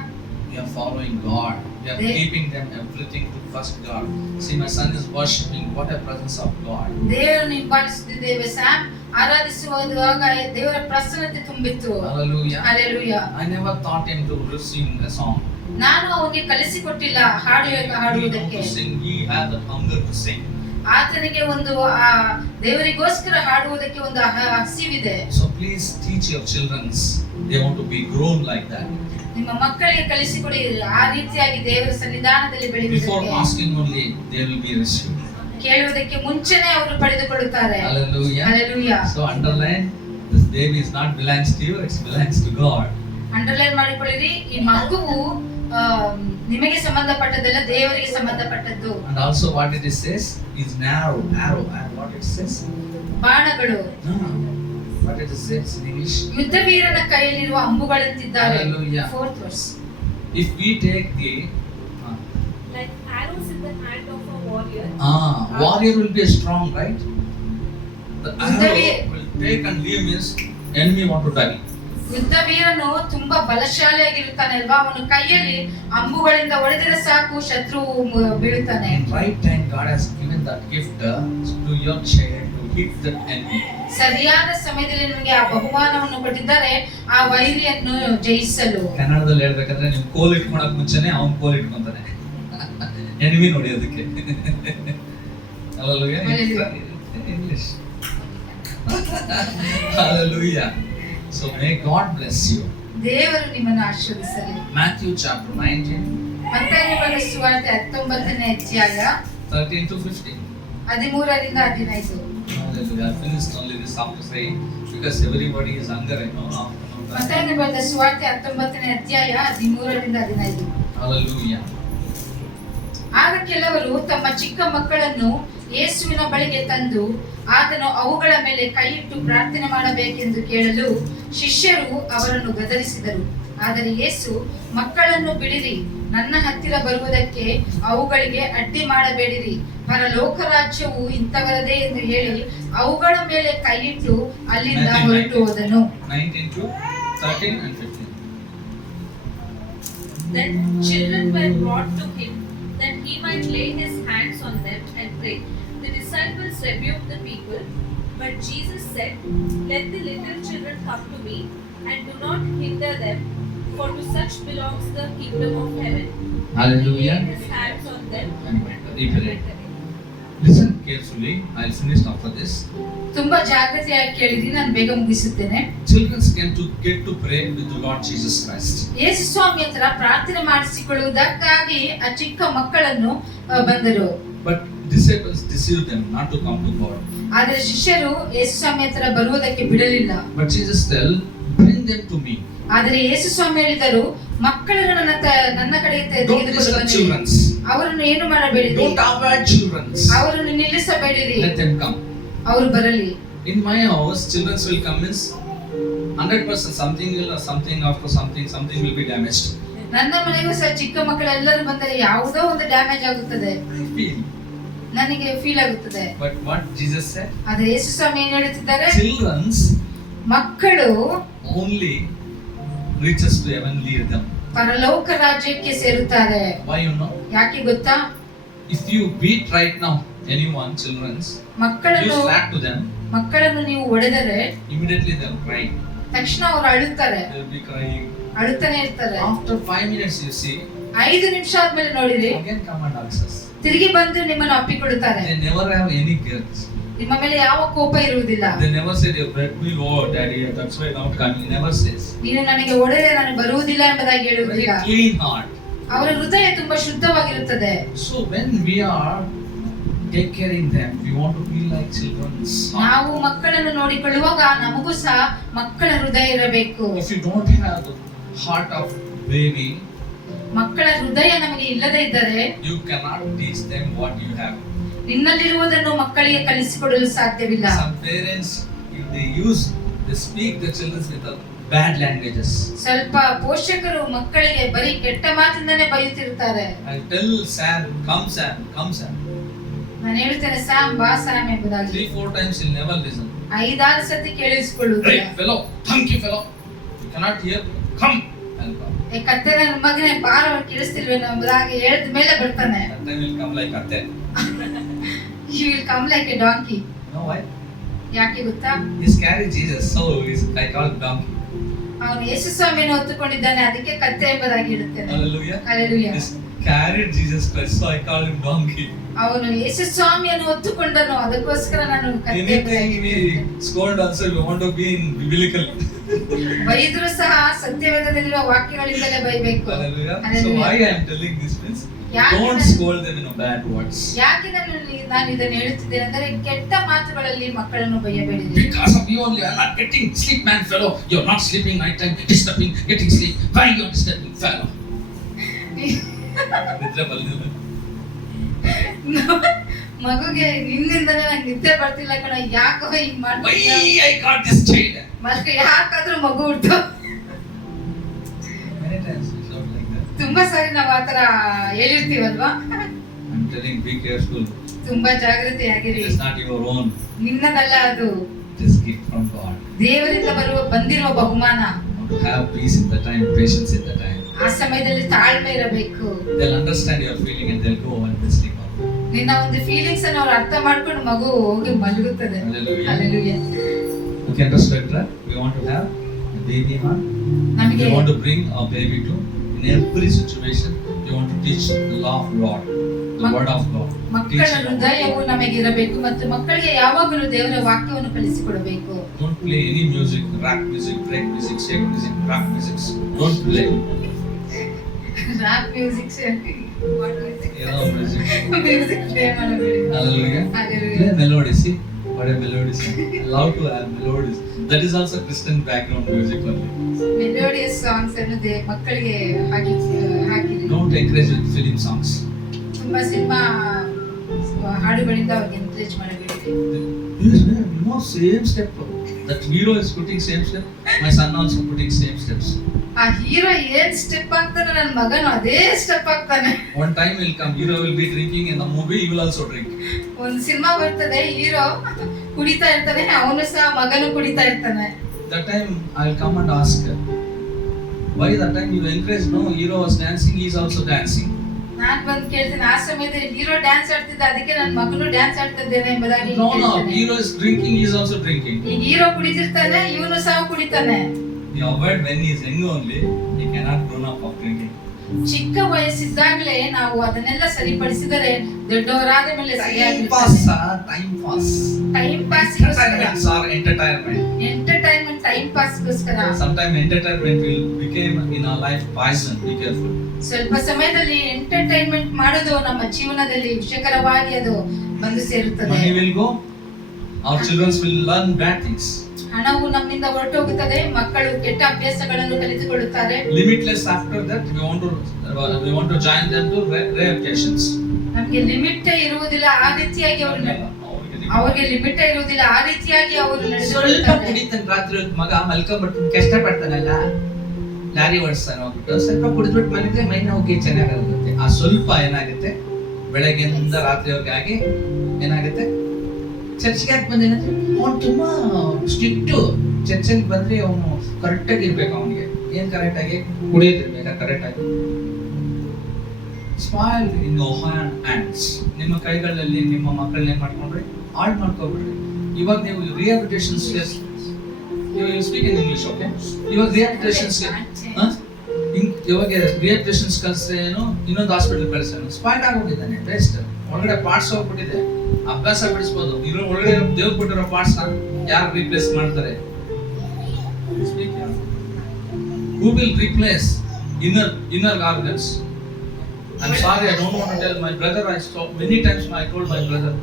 We are following God. We are keeping them everything to first God. See, my son is worshiping. What a presence of God. ದೇವರನ್ನು ಹಿಂಬಾಲಿಸುತ್ತಿದ್ದೇವೆ. ಸ್ಯಾಮ್ ಆರಾಧಿಸುವಾಗ ದೇವರ ಪ್ರಸನ್ನತೆ ತುಂಬಿತ್ತು. Hallelujah. Hallelujah. I never taught him to sing a song. ನಾನು ಅವನಿಗೆ ಕಲಿಸಿಕೊಟ್ಟಿಲ್ಲ ಹಾಡುವುದಕ್ಕೆ. He had the hunger to sing. ಆತನಿಗೆ ಒಂದು ದೇವರಿಗೋಸ್ಕರ ಹಾಡುವುದಕ್ಕೆ ಒಂದು ಹಸಿವಿದೆ. So please teach your children. They want to be grown like that. ನಿಮ್ಮ ಮಕ್ಕಳಿಗೆ ಕಲಿಸಿಕೊಡಿ ಆ ರೀತಿಯಾಗಿ ದೇವರ ಸನ್ನಿಧಾನದಲ್ಲಿ ಬೆಳೆಯುವುದಕ್ಕೆ. Before asking only, they will be received. ಕೇಳುವುದಕ್ಕೆ ಮುಂಚೆನೇ ಅವರು ಪಡೆದುಕೊಳ್ಳುತ್ತಾರೆ. Hallelujah. Hallelujah. So underline, this baby is not belongs to you, it belongs to God. Underline ಮಾಡಿಕೊಳ್ಳಿರಿ, ಈ ಮಗುವು ನಿಮಗೆ ಸಂಬಂಧಪಟ್ಟದಲ್ಲ, ದೇವರಿಗೆ ಸಂಬಂಧಪಟ್ಟದ್ದು. And also what it says is arrow, and what it says? ಬಾಣಗಳು. What it says in English? ಯುದ್ಧವೀರನ ಕೈಯಲ್ಲಿರುವ ಅಂಬುಗಳಂತಿದ್ದಾರೆ. Hallelujah. 4th verse. If we take the Like arrows in the hand of a warrior. warrior will be strong, right? The arrow will take and leave means enemy want to die. ಯುದ್ಧವೀರನು ತುಂಬಾ ಬಲಶಾಲಿಯಾಗಿರುತ್ತಾನೆ ಅಲ್ವಾ, ಅವನ ಕೈಯಲ್ಲಿ ಅಂಬುಗಳಿಂದ ಹೊಡೆದರೆ ಸಾಕು ಶತ್ರು ಬೀಳುತ್ತಾನೆ. Right time God has given that gift to your child to hit the enemy. ಸರಿಯಾದ ಸಮಯದಲ್ಲಿ ನಿಮಗೆ ಆ ಬಹುಮಾನವನ್ನು ಕೊಟ್ಟಿದ್ದಾರೆ, ಆ ವೈರಿಯನ್ನು ಜಯಿಸಲು. ಕನ್ನಡದಲ್ಲಿ ಹೇಳ್ಬೇಕಂದ್ರೆ ನೀವು ಕೋಲ್ ಇಟ್ಕೊಳಕ್ ಮುಂಚೆನೆ ಅವನ್ ಕೋಲ್ ಇಟ್ಕೊಂತಾನೆ ಎನಿಮಿ ನೋಡಿ ಅದಕ್ಕೆ. Hallelujah. English. Hallelujah. So may God bless you. ದೇವರು ನಿಮ್ಮನ್ನು ಆಶೀರ್ವದಿಸಲಿ. Matthew chapter 19. ಮತ್ತಾಯನ ಬರೆದ ಸುವಾರ್ತೆ 19ನೇ ಅಧ್ಯಾಯ 13 to 15. 13ರಿಂದ 15. Hallelujah. I finished only this after saying because everybody is hungry, I know. ಮತ್ತಾಯನ ಬರೆದ ಸುವಾರ್ತೆ 19ನೇ ಅಧ್ಯಾಯ 13ರಿಂದ 15. Hallelujah. ಆಗ ಕೆಲವರು ತಮ್ಮ ಚಿಕ್ಕ ಮಕ್ಕಳನ್ನು ಯೇಸುವಿನ ಬಳಿಗೆ ತಂದು ಆತನು ಅವುಗಳ ಮೇಲೆ ಕೈಯಿಟ್ಟು ಪ್ರಾರ್ಥನೆ ಮಾಡಬೇಕೆಂದು ಕೇಳಲು ಶಿಷ್ಯರು ಅವರನ್ನು ಗದರಿಸಿದರು. ಆದರೆ ಯೇಸು, ಮಕ್ಕಳನ್ನು ಬಿಡಿರಿ, ನನ್ನ ಹತ್ತಿರ ಬರುವುದಕ್ಕೆ ಅವುಗಳಿಗೆ ಅಡ್ಡಿ ಮಾಡಬೇಡಿರಿ, ಪರಲೋಕ ರಾಜ್ಯವು ಇಂಥವರದೇ ಎಂದು ಹೇಳಿ ಅವುಗಳ ಮೇಲೆ ಕೈಯಿಟ್ಟು ಅಲ್ಲಿಂದ ಹೊರಟು ಹೋದನು. 19 to 13 and 15. Then children were brought to him, that he might lay his hands on them and pray. The disciples rebuked the people, but Jesus said, "Let the little children come to me, and do not hinder them, for to such belongs the kingdom of heaven." Hallelujah. He laid his hands on them And and pray. went away. Listen carefully. I'll finish after this. ತುಂಬಾ ಜಾಗೃತಿಯಾಗಿ ಕೇಳಿದ್ರಿ, ನಾನು ಬೇಗ ಮುಗಿಸುತ್ತೇನೆ. Children can to get to pray with the Lord Jesus Christ. ಯೇಸು ಸ್ವಾಮಿ ಹತ್ರ ಪ್ರಾರ್ಥನೆ ಮಾಡಿಸಿಕೊಳ್ಳುವುದಕ್ಕಾಗಿ ಆ ಚಿಕ್ಕ ಮಕ್ಕಳನ್ನು ಬಂದರು. But disciples deceived them not to come to God. ಆದರೆ ಶಿಷ್ಯರು ಯೇಸು ಸ್ವಾಮಿ ಹತ್ರ ಬರುವುದಕ್ಕೆ ಬಿಡಲಿಲ್ಲ. But Jesus tell, bring them to me. ಆದರೆ ಯೇಸು ಸ್ವಾಮಿ ಹೇಳಿದರು, ಮಕ್ಕಳನ್ನು ನನ್ನ ಕಡೆಗೆ Don't disturb children. ಅವರನ್ನು ಏನು ಮಾಡಬೇಡಿರಿ, Don't avoid children. ಅವರನ್ನು ನಿಲ್ಲಿಸಬೇಡಿರಿ, Let them come. ಅವರು ಬರಲಿ. In my house, children will come means 100% something will be damaged. ನನ್ನ ಮನೆಗೂ ಸಹ ಚಿಕ್ಕ ಮಕ್ಕಳೆಲ್ಲರೂ ಬಂದರೆ ಯಾವುದೋ ಒಂದು ಡ್ಯಾಮೇಜ್ ಆಗುತ್ತದೆ, I feel. ನನಗೆ ಫೀಲ್ ಆಗುತ್ತದೆ. But what Jesus said? ಆದರೆ ಯೇಸು ಸ್ವಾಮಿ ಏನು ಹೇಳುತ್ತಿದ್ದಾರೆ? Children's ಮಕ್ಕಳು only reaches to heavenly rhythm. ಪರಲೋಕ ರಾಜ್ಯಕ್ಕೆ ಸೇರುತ್ತಾರೆ. Why you know? ಯಾಕೆ ಗೊತ್ತಾ? If you beat right now anyone, children's, you ಮಕ್ಕಳನ್ನು slap to them, ನೀವು ಹೊಡೆದರೆ immediately they'll cry. ತಕ್ಷಣ ಅವರು ಅಳುತ್ತಾರೆ, They'll be crying. ಅಳುತ್ತಾನೆ ಇರ್ತಾರೆ. After 5 minutes, you see, 5 ನಿಮಿಷ ಆದ್ಮೇಲೆ ನೋಡಿರಿ, again come and ask us. ತಿರುಗಿ ಬಂದು ನಿಮ್ಮನ್ನು ಅಪ್ಪಿಕೊಳ್ಳುತ್ತಾರೆ. They never have any guilt. ನಿಮ್ಮ ಮೇಲೆ ಯಾವ ಕೋಪ ಇರುವುದಿಲ್ಲ. They never say they bread me, oh daddy, that's why not coming. Never says. ನೀನು ನನಗೆ ಹೊಡೆದರೆ ನಾನು ಬರುವುದಿಲ್ಲ ಎಂಬುದಾಗಿ Very ಹೇಳುವುದಿಲ್ಲ. clean heart. ಅವರ ಹೃದಯ ತುಂಬಾ ಶುದ್ಧವಾಗಿರುತ್ತದೆ. So when we are take caring them, we want to be like children. ನಾವು ಮಕ್ಕಳನ್ನು ನೋಡಿಕೊಳ್ಳುವಾಗ ನಮಗೂ ಸಹ ಮಕ್ಕಳ ಹೃದಯ ಇರಬೇಕು. If you don't have the heart of baby, ಮಕ್ಕಳ ಹೃದಯ ನಮಗೆ ಇಲ್ಲದೆ ಇದ್ದರೆ you cannot teach them what you have. ನಿನ್ನಲ್ಲಿರುವುದನ್ನು ಮಕ್ಕಳಿಗೆ ಕಲಿಸಿಕೊಡಲು ಸಾಧ್ಯವಿಲ್ಲ. Some parents, you they speak the children with the bad languages. ಸ್ವಲ್ಪ ಪೋಷಕರು ಮಕ್ಕಳಿಗೆ ಬರೀ ಕೆಟ್ಟ ಮಾತಿಂದನೇ ಬೈಯುತ್ತಿರ್ತಾರೆ. I tell Sam, come Sam, come Sam. ನಾನು ಹೇಳ್ತೇನೆ ಸ್ಯಾಮ್ ಬಾ ಸ್ಯಾಮ್ ಎಂಬುದಾಗಿ. 3-4 times he'll never listen. 5-6 ಸತಿ ಕೇಳಿಸಿಕೊಳ್ಳುವುದಿಲ್ಲ. Hey fellow, funky fellow, you cannot hear, come and come. ಏ ಕತ್ತೆ ನನ್ನ ಮಗನೇ ಬಾರ ಕೇಳಿಸ್ತಿಲ್ವೇನೋ ಎಂಬುದಾಗಿ ಹೇಳಿದ ಮೇಲೆ ಬರ್ತಾನೆ. That time will come like Atte. He will come like a donkey. No, why? ಯಾಕೆ ಗೊತ್ತಾ? He's carried Jesus, so he's like called donkey. ಅವನು ಯೇಸು ಸ್ವಾಮಿಯನ್ನು ಹೊತ್ತುಕೊಂಡಿದ್ದಾನೆ, ಅದಕ್ಕೆ ಕತ್ತೆ ಎಂಬುದಾಗಿ ಹೇಳುತ್ತೇನೆ. Hallelujah. Hallelujah. He's carried Jesus Christ, so I call him donkey. ಅವನು ಯೇಸು ಸ್ವಾಮಿಯನ್ನು ಹೊತ್ತುಕೊಂಡನು, ಅದಕ್ಕೋಸ್ಕರ ನಾನು ಕತ್ತೆ Anything we scold also, we want to be in biblical. ಬೈದ್ರು ಸಹ ಸತ್ಯವೇದದಲ್ಲಿರುವ ವಾಕ್ಯಗಳಿಂದಲೇ ಬೈಬೇಕು. Hallelujah. So Hallelujah. why I am telling this means, ಯಾಕೆ don't scold them in bad words. ಯಾಕೆ ನಾನು ಇದನ್ನು ಹೇಳುತ್ತಿದ್ದೇನೆ ಅಂದರೆ ಕೆಟ್ಟ ಮಾತುಗಳಲ್ಲಿ ಮಕ್ಕಳನ್ನು ಬೈಯಬೇಡಿರಿ. Because of you only, I am not getting sleep, man, fellow. You are not sleeping night time, disturbing, getting sleep. Why you are disturbing, fellow? ನಿದ್ರೆ ಬಂದಿಲ್ಲ. ಮಗುಗೆ ನಿನ್ನಿಂದಲೇ ನಂಗೆ ನಿದ್ದೆ ಬರ್ತಿಲ್ಲ ಕಣ, ಯಾಕೋ ಹಿಂಗ್ Why ಮಾಡ್ತೀಯ? I got this child? ಮತ್ತೆ ಯಾಕಾದ್ರೂ ಮಗು ಹುಟ್ಟು. Many times we shout like that. ತುಂಬಾ ಸಾರಿ ನಾವು ಆತರ ಹೇಳಿರ್ತೀವಲ್ವಾ? I'm telling, be careful. ತುಂಬಾ ಜಾಗೃತಿಯಾಗಿರಿ. It is not your own. ನಿನ್ನದಲ್ಲ ಅದು, It is gift from God. ದೇವರಿಂದ ಬಂದಿರುವ ಬಹುಮಾನ. You want to have peace in the time, patience in the time. ಆ ಸಮಯದಲ್ಲಿ ತಾಳ್ಮೆ ಇರಬೇಕು. They'll understand your feeling and they'll go and they'll sleep. ನಿನ್ನ ಒಂದು ಫೀಲಿಂಗ್ಸ್ ಅನ್ನು ಅವ್ರು ಅರ್ಥ ಮಾಡ್ಕೊಂಡು ಮಗು ಹೋಗಿ ಮಲಗುತ್ತದೆ. Hallelujah. Hallelujah. Okay, understand that? We want to have a baby heart. ನಮಗೆ We want to bring our baby to, in every situation, we want to teach the law of God, the word of God. ಮಕ್ಕಳ ಹೃದಯವು ನಮಗೆ ಇರಬೇಕು ಮತ್ತು ಮಕ್ಕಳಿಗೆ ಯಾವಾಗಲೂ ದೇವರ ವಾಕ್ಯವನ್ನು ಕಲಿಸಿಕೊಡಬೇಕು. Don't play any music, rap music, break music, shake music, rap music. Don't play. Rap music, what was it? Music. Music play ಮಾಡಬೇಡಿ. Hallelujah. Hallelujah. Play melody. See what a melody song. Allow to have melodies. That is also Christian background music only. Melodious songs ಅನ್ನು ಮಕ್ಕಳಿಗೆ ಹಾಕಿರಿ. Don't encourage with film songs. ತುಂಬಾ cinema ಹಾಡುಗಳಿಂದ ಅವ್ರಿಗೆ encourage ಮಾಡಬೇಡಿ. Same step. That hero is putting same step. My son also putting same steps. ಆ hero ಏನ್ step ಆಗ್ತಾನೆ, ನನ್ನ ಮಗನು ಅದೇ ಸ್ಟೆಪ್ ಆಗ್ತಾನೆ. One time will come, hero will be drinking in the movie, he will also drink. ಒಂದು cinema ಬರ್ತದೆ, hero ಕುಡಿತಾ ಇರ್ತಾನೆ, ಅವನು ಸಹ ಮಗನು ಕುಡಿತಾ ಇರ್ತಾನೆ. That time I will come and ask her, why that time you encourage? No, hero was dancing, he is also dancing. ನಾನ್ ಬಂದು ಕೇಳ್ತೀನಿ, ಆ ಸಮಯದಲ್ಲಿ ಹೀರೋ ಡ್ಯಾನ್ಸ್ ಆಡ್ತಿದ್ದ, ಅದಕ್ಕೆ ನನ್ನ ಮಗನು ಡ್ಯಾನ್ಸ್ ಆಡ್ತಿದ್ದೇನೆ ಎಂಬುದಾಗಿ. No, hero is drinking, he is also drinking. ಈಗ hero ಕುಡಿತಿರ್ತಾನೆ, ಇವನು ಸಹ ಕುಡಿತಾನೆ. He avoid when he is young only, he cannot grown up of drinking. ಚಿಕ್ಕ ವಯಸ್ಸಿದ್ದಾಗಲೇ ನಾವು ಅದನ್ನೆಲ್ಲ ಸರಿಪಡಿಸಿದರೆ ದೊಡ್ಡವರಾದ ಮೇಲೆ Time pass. Time pass Entertainments are entertainment. Entertainment time ಪಾಸ್ಗೋಸ್ಕರ. Sometimes entertainment will become in our life poison. Be careful. ಸ್ವಲ್ಪ ಸಮಯದಲ್ಲಿ entertainment ಮಾಡೋದು ನಮ್ಮ ಜೀವನದಲ್ಲಿ ವಿಷಕರವಾಗಿ ಅದು ಬಂದು ಸೇರುತ್ತದೆ. Money will go, our children will learn bad things. ಹಣವು ನಮ್ಮಿಂದ ಹೊರಟೋಗುತ್ತದೆ, ಮಕ್ಕಳು ಕೆಟ್ಟ ಅಭ್ಯಾಸಗಳನ್ನು ಕಲಿತುಕೊಳ್ಳುತ್ತಾರೆ. Limitless after that, we want to join them to rare occasions. ನಮಗೆ ಲಿಮಿಟ್ ಇರುವುದಿಲ್ಲ, ಆ ರೀತಿಯಾಗಿ ಅವ್ರಿಗೆ ಲಿಮಿಟ್ ಇರುವುದಿಲ್ಲ, ಆ ರೀತಿಯಾಗಿ ಅವರು ಸ್ವಲ್ಪ ನಡೆದುಕೊಳ್ಳುತ್ತಾರೆ. ಕುಡಿತಾನೆ, ರಾತ್ರಿ ಹೊತ್ತು ಮಗ ಮಲ್ಕೊಂಡ್ಬಿಟ್ಟು ಕಷ್ಟಪಡ್ತಾನಲ್ಲ, ಲಾರಿ ಓಡಿಸ್ತಾನೆ ಹೋಗ್ಬಿಟ್ಟು ಸ್ವಲ್ಪ ಕುಡಿದ್ಬಿಟ್ಟು ಮನೆಗೆ ಮೈ ನೋವಿಗೆ ಚೆನ್ನಾಗುತ್ತೆ. ಆ ಸ್ವಲ್ಪ ಏನಾಗುತ್ತೆ, ಬೆಳಗ್ಗೆಯಿಂದ ರಾತ್ರಿವರೆಗೆ ಆಗಿ ಏನಾಗುತ್ತೆ, ಚರ್ಚ್ಗೆ ಯಾಕೆ ಬಂದೇನಂದ್ರೆ ಅವ್ನು ತುಂಬಾ ಸ್ಟ್ರಿಕ್ಟು. ಚರ್ಚಲ್ಲಿ ಬಂದ್ರೆ ಅವನು ಕರೆಕ್ಟಾಗಿ ಇರ್ಬೇಕು. ಅವನಿಗೆ ಏನ್ ಕರೆಕ್ಟಾಗಿ ಕುಡಿಯೋದಿರ್ಬೇಕಾ ಕರೆಕ್ಟಾಗಿ. Spoil in your hands. ನಿಮ್ಮ ಕೈಗಳಲ್ಲಿ ನಿಮ್ಮ ಮಕ್ಕಳನ್ನ ಏನ್ ಮಾಡ್ಕೊಂಡ್ರಿ, ಹಾಳು ಮಾಡ್ಕೊಬಿಡ್ರಿ. ಇವಾಗ ನೀವು rehabilitation stage, you speak in English, okay? ಇವಾಗ ರಿಹ್ಯಾಬಿಲಿಟೇಷನ್ ಇವಾಗ ರಿಹ್ಯಾಬಿಲಿಟೇಷನ್ ಕಲ್ಸ್ರೆ ಏನು, ಇನ್ನೊಂದು ಹಾಸ್ಪಿಟಲ್ ಕಳ್ಸೇನು, ಸ್ಪಾಯ್ಲ್ ಆಗೋಗಿದ್ದಾನೆ. ಟೆಸ್ಟ್ ಒಳಗಡೆ ಪಾರ್ಟ್ಸ್ ಹೋಗ್ಬಿಟ್ಟಿದೆ. ಅಭ್ಯಾಸ ಬಿಡಿಸ್ಬೋದು. ಇರೋ ಒಳಗಡೆ ದೇವ್ರು ಕೊಟ್ಟಿರೋ ಪಾರ್ಟ್ಸ್ ಯಾರು ರೀಪ್ಲೇಸ್ ಮಾಡ್ತಾರೆ? Who will replace inner organs? I'm sorry, I don't want to tell my brother. Many times I told my brother,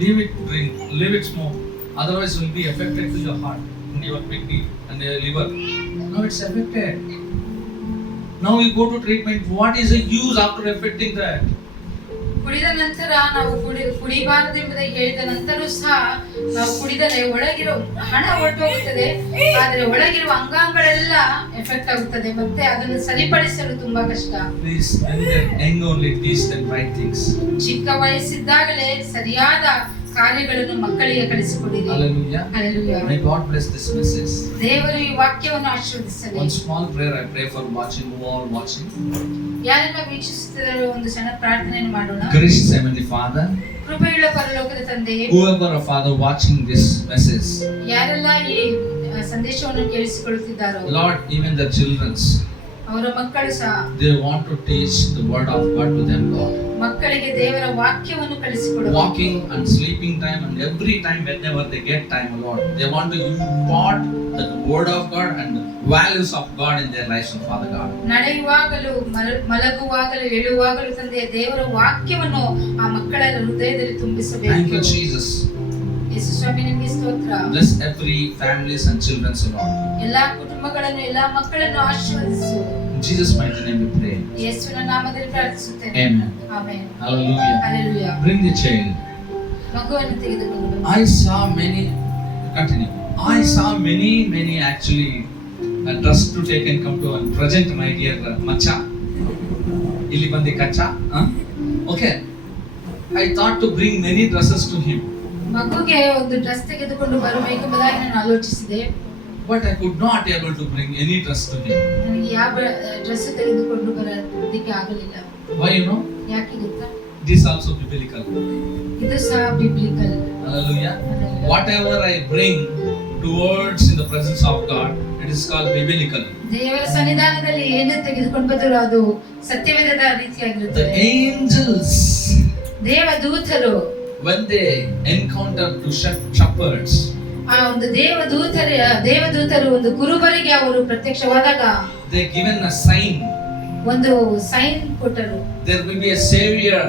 leave it drink, leave it smoke, otherwise will be affected to your heart and your kidney and your liver. Now it's affected. Now you go to treatment. What is the use after affecting that? ಕುಡಿದ ನಂತರ ನಾವು ಕುಡಿಬಾರದು ಎಂಬುದಾಗಿ ಹೇಳಿದ ನಂತರ ಸಹ ನಾವು ಕುಡಿದರೆ ಒಳಗಿರೋ ಹಣ ಹೊರಟೋಗುತ್ತದೆ, ಆದ್ರೆ ಒಳಗಿರುವ ಅಂಗಾಂಗಗಳೆಲ್ಲ ಎಫೆಕ್ಟ್ ಆಗುತ್ತದೆ, ಮತ್ತೆ ಅದನ್ನು ಸರಿಪಡಿಸಲು ತುಂಬಾ ಕಷ್ಟ. Please, when they're young only, teach them right things. ಚಿಕ್ಕ ವಯಸ್ಸಿದ್ದಾಗಲೇ ಸರಿಯಾದ ಕಾರ್ಯಗಳನ್ನು ಮಕ್ಕಳಿಗೆ ಕಲಿಸಿಕೊಡಿರಿ. Hallelujah. Hallelujah. May God bless this message. ದೇವರು ಈ ವಾಕ್ಯವನ್ನು ಆಶೀರ್ವದಿಸಲಿ. One small prayer I pray for watching, who are watching. ಯಾರೆಲ್ಲ ವೀಕ್ಷಿಸುತ್ತಿರೋ ಒಂದು ಸಣ್ಣ ಪ್ರಾರ್ಥನೆಯನ್ನು ಮಾಡೋಣ. Gracious Heavenly Father, ಕೃಪೆಯುಳ್ಳ ಪರಲೋಕದ ತಂದೆಯೇ, whoever, Father, watching this message, ಯಾರೆಲ್ಲ ಈ ಸಂದೇಶವನ್ನು ಕೇಳಿಸಿಕೊಳ್ಳುತ್ತಿದ್ದಾರೋ, Lord, even the children's, ಅವರ ಮಕ್ಕಳು ಸಹ they want to teach the word of God to them, Lord. ಮಕ್ಕಳಿಗೆ ದೇವರ ವಾಕ್ಯವನ್ನು ಕಲಿಸಿಕೊಡಬೇಕು. Walking and sleeping time and every time whenever they get time, Lord, they want to impart the word of God and values of God in their lives, Father God. ನಡೆಯುವಾಗಲೂ ಮಲಗುವಾಗಲೂ ಏಳುವಾಗಲೂ ತಂದೆಯ ದೇವರ ವಾಕ್ಯವನ್ನು ಆ ಮಕ್ಕಳ ಹೃದಯದಲ್ಲಿ ತುಂಬಿಸಬೇಕು. Thank you, Jesus. ಯೇಸು ಸ್ವಾಮಿ ನಿಮಗೆ ಸ್ತೋತ್ರ. Bless every families and children, Lord. ಎಲ್ಲಾ ಕುಟುಂಬಗಳನ್ನು ಎಲ್ಲಾ ಮಕ್ಕಳನ್ನು ಆಶೀರ್ವದಿಸು. In Jesus' mighty name we pray. ಯೇಸುವಿನ ನಾಮದಲ್ಲಿ ಪ್ರಾರ್ಥಿಸುತ್ತೇನೆ. Amen. Amen. Hallelujah. Hallelujah. Bring the child. ಮಗುವನ್ನು ತೆಗೆದುಕೊಂಡು ಬನ್ನಿ. I saw many. Continue. I saw many actually dress to take and come to and present my dear Macha. Illi bandi kacha. Okay. I thought to bring many dresses to him. ಮಗುಗೆ ಒಂದು dress ತೆಗೆದುಕೊಂಡು ಬರಬೇಕೆಂಬುದಾಗಿ ನಾನು ಆಲೋಚಿಸಿದೆ. But I could not able to bring any dress to him. ನನಗೆ ಯಾವ dress ತೆಗೆದುಕೊಂಡು ಬರೋದಕ್ಕೆ ಆಗಲಿಲ್ಲ. Why, you know? ಯಾಕೆ ಗೊತ್ತಾ? This also biblical. ಇದು ಸಹ biblical. Hallelujah. Whatever I bring towards in the presence of God, it is called biblical. ದೇವರ ಸನ್ನಿಧಾನದಲ್ಲಿ ಏನು ತೆಗೆದುಕೊಂಡು ಬಂದರೂ ಅದು ಸತ್ಯವೇದದ The ರೀತಿಯಾಗಿರುತ್ತದೆ. angels, ದೇವದೂತರು when they encounter two shepherds, ಆ ಒಂದು ದೇವದೂತರು ಒಂದು ಕುರುಬರಿಗೆ ಅವರು ಪ್ರತ್ಯಕ್ಷವಾದಾಗ they given a sign. ಒಂದು ಸೈನ್ ಕೊಟ್ಟರು. There will be a savior.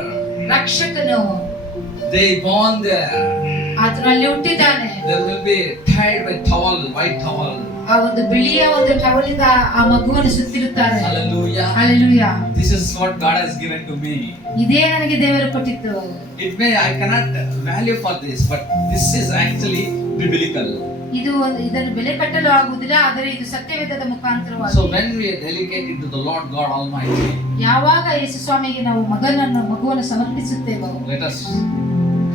ರಕ್ಷಕನು They born there. ಆತನಲ್ಲಿ ಹುಟ್ಟಿದ್ದಾನೆ. There will be tied with towel, white towel. ಆ ಒಂದು ಬಿಳಿಯ ಒಂದು ಟವಲಿಂದ ಆ ಮಗುವನ್ನು ಸುತ್ತಿರುತ್ತಾರೆ. Hallelujah. Hallelujah. This is what God has given to me. ಇದೇ ನನಗೆ ದೇವರು ಕೊಟ್ಟಿದ್ದು. It may I cannot value for this, but this is actually biblical. ಇದನ್ನು ಬೆಲೆ ಕಟ್ಟಲು ಆಗುವುದಿಲ್ಲ, ಆದರೆ ಇದು ಸತ್ಯವೇದದ ಮುಖಾಂತರವಾಗಿ. So when we dedicate it to the Lord God Almighty, ಯಾವಾಗ ಯೇಸು ಸ್ವಾಮಿಗೆ ನಾವು ಮಗುವನ್ನು ಸಮರ್ಪಿಸುತ್ತೇವೋ, let us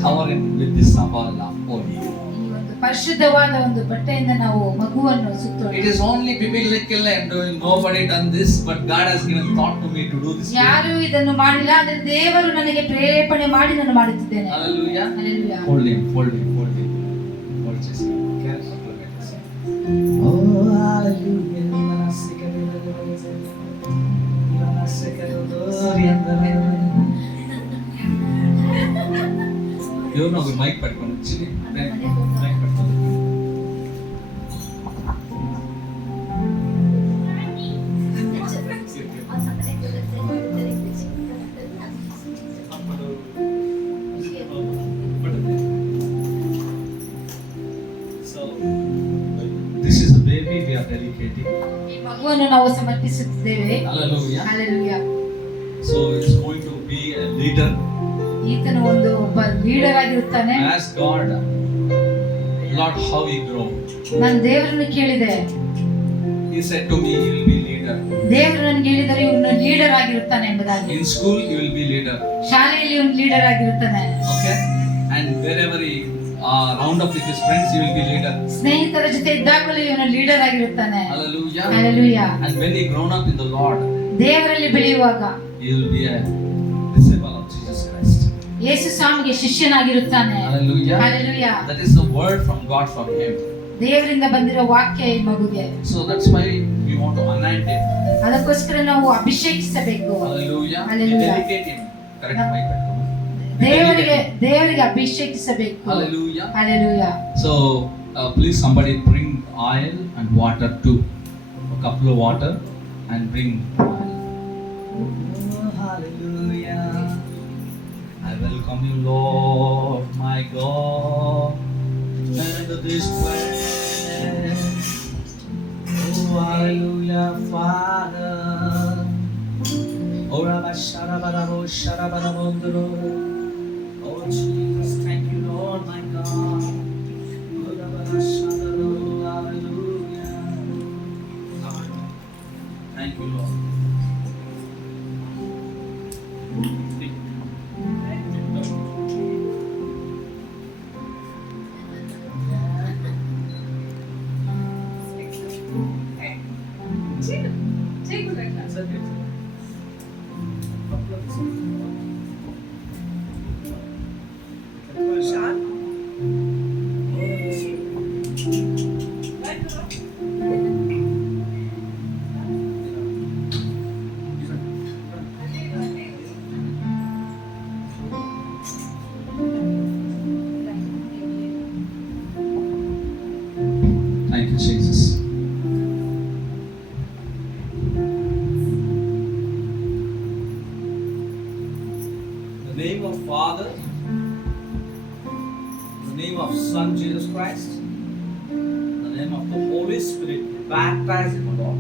cover it with this symbol of holy. ಈ ಒಂದು ಪರಿಶುದ್ಧವಾದ ಒಂದು ಬಟ್ಟೆಯಿಂದ ನಾವು ಮಗುವನ್ನು ಸುತ್ತೋಣ. It is only biblical and nobody done this, but God has given thought to me to do this. ಯಾರು ಇದನ್ನು ಮಾಡಿಲ್ಲ, ಆದರೆ ದೇವರು ನನಗೆ ಪ್ರೇರೇಪಣೆ ಮಾಡಿ ನಾನು ಮಾಡುತ್ತಿದ್ದೇನೆ. Hallelujah. Hallelujah. Hold him. Hold Jesus. Oh, hallelujah. You know, mic ಪಡ್ಕೊಂಡು mic ಪಡ್ಕೊಂಡು. So, this is the baby we are dedicating. ಈ ಮಗುವನ್ನು ನಾವು ಸಮರ್ಪಿಸುತ್ತಿದ್ದೇವೆ. Hallelujah. Hallelujah. So it's going to be a leader. ಈತನು ಒಬ್ಬ leader ಆಗಿರುತ್ತಾನೆ. Ask God, Lord, how he grow. ನಾನು ದೇವರನ್ನು ಕೇಳಿದೆ. He said to me, he will be leader. ದೇವರು ನನಗೆ ಹೇಳಿದರೆ ಇವನು ಲೀಡರ್ ಆಗಿರುತ್ತಾನೆ ಎಂಬುದಾಗಿ. In school, he will be leader. ಶಾಲೆಯಲ್ಲಿ ಇವನು leader ಆಗಿರುತ್ತಾನೆ. Okay? And wherever he round up with his friends, he will be leader. ಸ್ನೇಹಿತರ ಜೊತೆ ಇದ್ದಾಗಲೂ ಇವನು leader ಆಗಿರುತ್ತಾನೆ. Hallelujah. Hallelujah. And when he grown up in the Lord, ದೇವರಲ್ಲಿ ಬೆಳೆಯುವಾಗ he will be a disciple of Jesus Christ. ಯೇಸು ಸ್ವಾಮಿಗೆ ಶಿಷ್ಯನಾಗಿರುತ್ತಾನೆ. Hallelujah. Hallelujah. That is the word from God for him. ದೇವರಿಂದ ಬಂದಿರೋ ವಾಕ್ಯ ಈ ಮಗುಗೆ. So that's why we want to anoint him. ಅದಕ್ಕೋಸ್ಕರ ನಾವು ಅಭಿಷೇಕಿಸಬೇಕು. Hallelujah. Hallelujah. We dedicate him. Correct mic ಪಡ್ಕೊಂಡು. ದೇವರಿಗೆ ಅಭಿಷೇಕಿಸಬೇಕು. Hallelujah. Hallelujah. So please somebody bring oil and water too. A couple of water and bring oil. Oh, hallelujah. I welcome you, Lord, my God, into this place. Oh, hallelujah, Father. Oh, Rabba Sharabarabo Sharabarabondro. Oh, Jesus, thank you, Lord, my God. Thank you, Lord. Thank you, Jesus. The name of Father, the name of Son Jesus Christ, the name of the Holy Spirit, baptize him, Lord.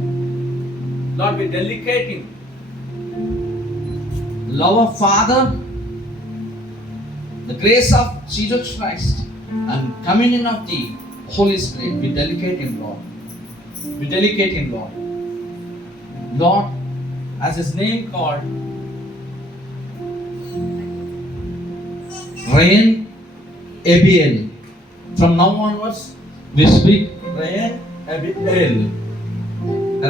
Lord, we delegate him. Love of Father, the grace of Jesus Christ, and communion of the Holy Spirit, we delegate him, Lord. We delegate him, Lord. Lord, as his name called, Ryan Abiel. From now onwards, we speak Ryan Abiel.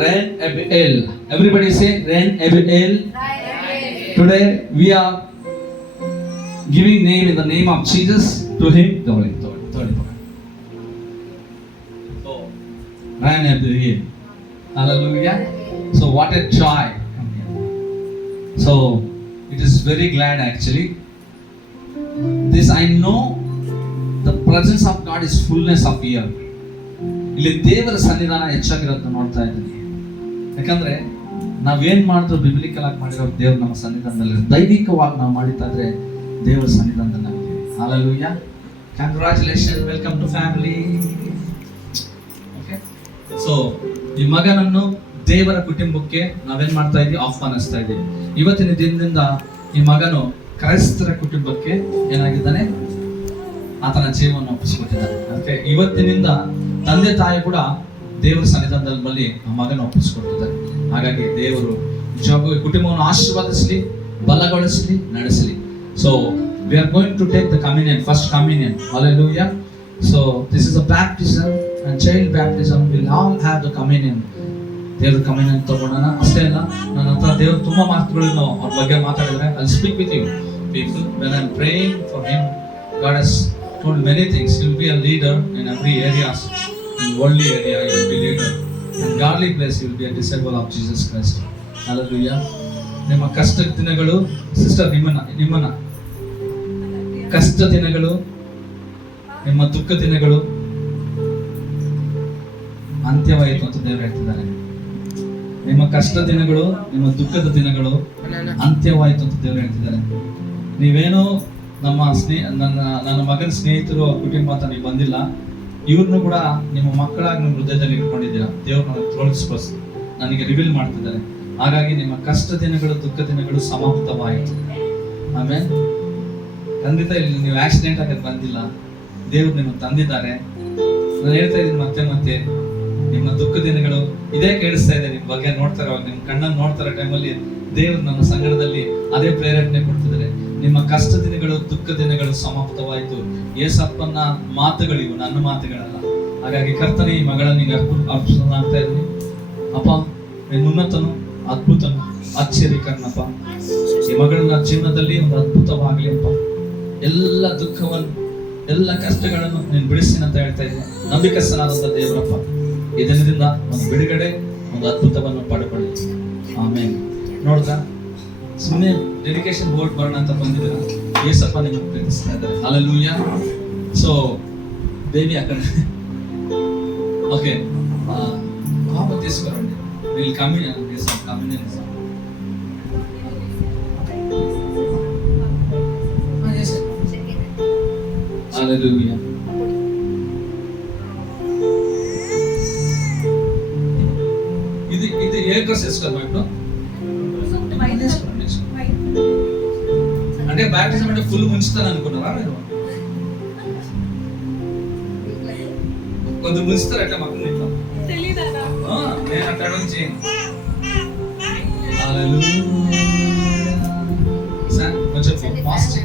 Ryan Abiel. Everybody say Ryan Abiel. Today we are giving name in the name of Jesus to him. So, Ryan Abiel. Hallelujah. So what a joy. So it is very glad actually. This I know the presence of God is fullness of here. ಇಲ್ಲಿ ದೇವರ ಸನ್ನಿಧಾನ ಹೆಚ್ಚಾಗಿರೋದನ್ನ ನೋಡ್ತಾ ಇದ್ದೀನಿ. ಯಾಕಂದ್ರೆ ನಾವೇನ್ ಮಾಡಿದ್ರು biblical ಆಗಿ ಮಾಡಿರೋ ದೇವ್ರು ನಮ್ಮ ಸನ್ನಿಧಾನದಲ್ಲಿ ದೈವಿಕವಾಗಿ ನಾವು ಮಾಡಿತಾ ಇದ್ರೆ ದೇವರ ಸನ್ನಿಧಾನದಲ್ಲಿ ನಾವಿದ್ದೀವಿ. Hallelujah. Congratulations. Welcome to family. Okay. So ಈ ಮಗನನ್ನು ದೇವರ ಕುಟುಂಬಕ್ಕೆ ನಾವೇನ್ ಮಾಡ್ತಾ ಇದ್ದೀವಿ, ಆಹ್ವಾನಿಸ್ತಾ ಇದ್ದೀವಿ. ಇವತ್ತಿನ ದಿನದಿಂದ ಈ ಮಗನು ಕ್ರೈಸ್ತರ ಕುಟುಂಬಕ್ಕೆ ಏನಾಗಿದ್ದಾನೆ, ಆತನ ಜೀವವನ್ನು ಒಪ್ಪಿಸಿಕೊಟ್ಟಿದ್ದಾನೆ. ಅದಕ್ಕೆ ಇವತ್ತಿನಿಂದ ತಂದೆ ತಾಯಿ ಕೂಡ ದೇವರ ಸನ್ನಿಧಾನದಲ್ಲಿ ಬಳಿ ಆ ಮಗನ ಒಪ್ಪಿಸಿಕೊಟ್ಟಿದ್ದಾರೆ. ಹಾಗಾಗಿ ದೇವರು ನಿಜವಾಗೂ ಕುಟುಂಬವನ್ನು ಆಶೀರ್ವಾದಿಸಲಿ, ಬಲಗೊಳಿಸಲಿ, ನಡೆಸಲಿ. So we are going to take the communion, first communion. Hallelujah. So this is a baptism and child baptism. We'll all have the communion. ದೇವ್ರ ಕಮ್ಯುನಿಯನ್ ತಗೊಳ್ಳೋಣ. ಅಷ್ಟೇ ಅಲ್ಲ, ನನ್ನ ಹತ್ರ ದೇವ್ರು ತುಂಬಾ ಮಾತುಗಳನ್ನು ಅವ್ರ ಬಗ್ಗೆ ಮಾತಾಡಿದ್ರೆ I'll speak with you people. When I'm praying for him, God has told many things. He will be a leader in every area. In worldly area, he will be leader. In godly place, he will be a disciple of Jesus Christ. Hallelujah. ನಿಮ್ಮ ಕಷ್ಟ ದಿನಗಳು, sister, ನಿಮ್ಮನ್ನ ಕಷ್ಟ ದಿನಗಳು, ನಿಮ್ಮ ದುಃಖ ದಿನಗಳು ಅಂತ್ಯವಾಯಿತು ಅಂತ ದೇವರು ಹೇಳ್ತಿದ್ದಾರೆ. ನಿಮ್ಮ ಕಷ್ಟ ದಿನಗಳು, ನಿಮ್ಮ ದುಃಖದ ದಿನಗಳು ಅಂತ್ಯವಾಯಿತು ಅಂತ ದೇವರು ಹೇಳ್ತಿದ್ದಾರೆ. ನೀವೇನೋ ನನ್ನ ಮಗನ ಸ್ನೇಹಿತರು ಕುಟುಂಬ ಅಂತ ನೀವು ಬಂದಿಲ್ಲ. ಇವ್ರನ್ನು ಕೂಡ ನಿಮ್ಮ ಮಕ್ಕಳಾಗಿ ನಿಮ್ಮ ಹೃದಯದಲ್ಲಿ ಇಟ್ಕೊಂಡಿದ್ದೀರಾ. ದೇವ್ರು ನನಗೆ ತೋರಿಸ್ಬಸ್ ನನಗೆ ರಿವೀಲ್ ಮಾಡ್ತಿದ್ದಾರೆ. ಹಾಗಾಗಿ ನಿಮ್ಮ ಕಷ್ಟ ದಿನಗಳು, ದುಃಖ ದಿನಗಳು ಸಮಾಪ್ತವಾಯಿತು. ಆಮೇಲೆ ಖಂಡಿತ ಇಲ್ಲಿ ನೀವು ಆಕ್ಸಿಡೆಂಟ್ ಆಗಿ ಬಂದಿಲ್ಲ. ದೇವ್ರು ನಿಮಗೆ ತಂದಿದ್ದಾರೆ. ನಾನು ಹೇಳ್ತಾ ಇದ್ದೀನಿ ಮತ್ತೆ ಮತ್ತೆ, ನಿಮ್ಮ ದುಃಖ ದಿನಗಳು ಇದೇ ಕೇಳಿಸ್ತಾ ಇದೆ. ನಿಮ್ಮ ಬಗ್ಗೆ ನೋಡ್ತಾರೆ, ನಿಮ್ಮ ಕಣ್ಣನ್ನು ನೋಡ್ತಾರೆ ಟೈಮಲ್ಲಿ ದೇವ್ರು ನನ್ನ ಸಂಗಡದಲ್ಲಿ ಅದೇ ಪ್ರೇರಣೆ ಕೊಡ್ತಿದ್ದಾರೆ. ನಿಮ್ಮ ಕಷ್ಟ ದಿನಗಳು, ದುಃಖ ದಿನಗಳು ಸಮಾಪ್ತವಾಯಿತು. ಏಸಪ್ಪನ ಮಾತುಗಳಿವು, ನನ್ನ ಮಾತುಗಳಲ್ಲ. ಹಾಗಾಗಿ ಕರ್ತನೆ ಈ ಮಗಳನ್ನ ಅರ್ಪಿಸ್ತಾ ಇದ್ದೀನಿ. ಅಪ್ಪ, ನೀನು ಉನ್ನತನು, ಅದ್ಭುತನು, ಆಶ್ಚರ್ಯಕರನಪ್ಪ. ಈ ಮಗಳನ್ನ ಜೀವನದಲ್ಲಿ ಒಂದು ಅದ್ಭುತವಾಗಲಿ ಅಪ್ಪ. ಎಲ್ಲ ದುಃಖವನ್ನು, ಎಲ್ಲ ಕಷ್ಟಗಳನ್ನು ನೀನು ಬಿಡಿಸ್ತೀನಿ ಅಂತ ಹೇಳ್ತಾ ಇದ್ದೀನಿ. ನಂಬಿಕಸ್ಥನಾದಂಥ ದೇವರಪ್ಪ, ಈ ದಿನದಿಂದ ಒಂದು ಬಿಡುಗಡೆ, ಒಂದು ಅದ್ಭುತವನ್ನು ಪಡ್ಕೊಳ್ಳಿ. ಆಮೇಲೆ ನೋಡ್ದ ಸುಮ್ಮನೆ ಡೆಡಿಕೇಶನ್ ಬೋರ್ಡ್ ಬರೋಣ ಅಂತ ಬಂದಿದ್ದೀರ. ಏಸಪ್ಪ ನಿಮಗೆ ಪ್ರೀತಿಸ್ತಾ ಇದ್ದಾರೆ. ಹಲ್ಲೆಲೂಯಾ. ಸೊ ಬೇಬಿ ಆ ಕಡೆ ಓಕೆ ಪಾಪ తీసుకోరండి. వీళ్ళు కమ్యూనియన్ చేస్తాం. కమ్యూనియన్ హల్లెలూయా. ఇది ఏ డ్రెస్ వేసుకోవాలి ఇప్పుడు? అంటే బ్యాప్టిజం అంటే ఫుల్ ముంచుతాను అనుకున్నారా మీరు? కొంచెం ముంచుతారు అట్లా మాకు ఇంట్లో. నేను అక్కడ నుంచి Hallelujah. కొంచెం ఫాస్ట్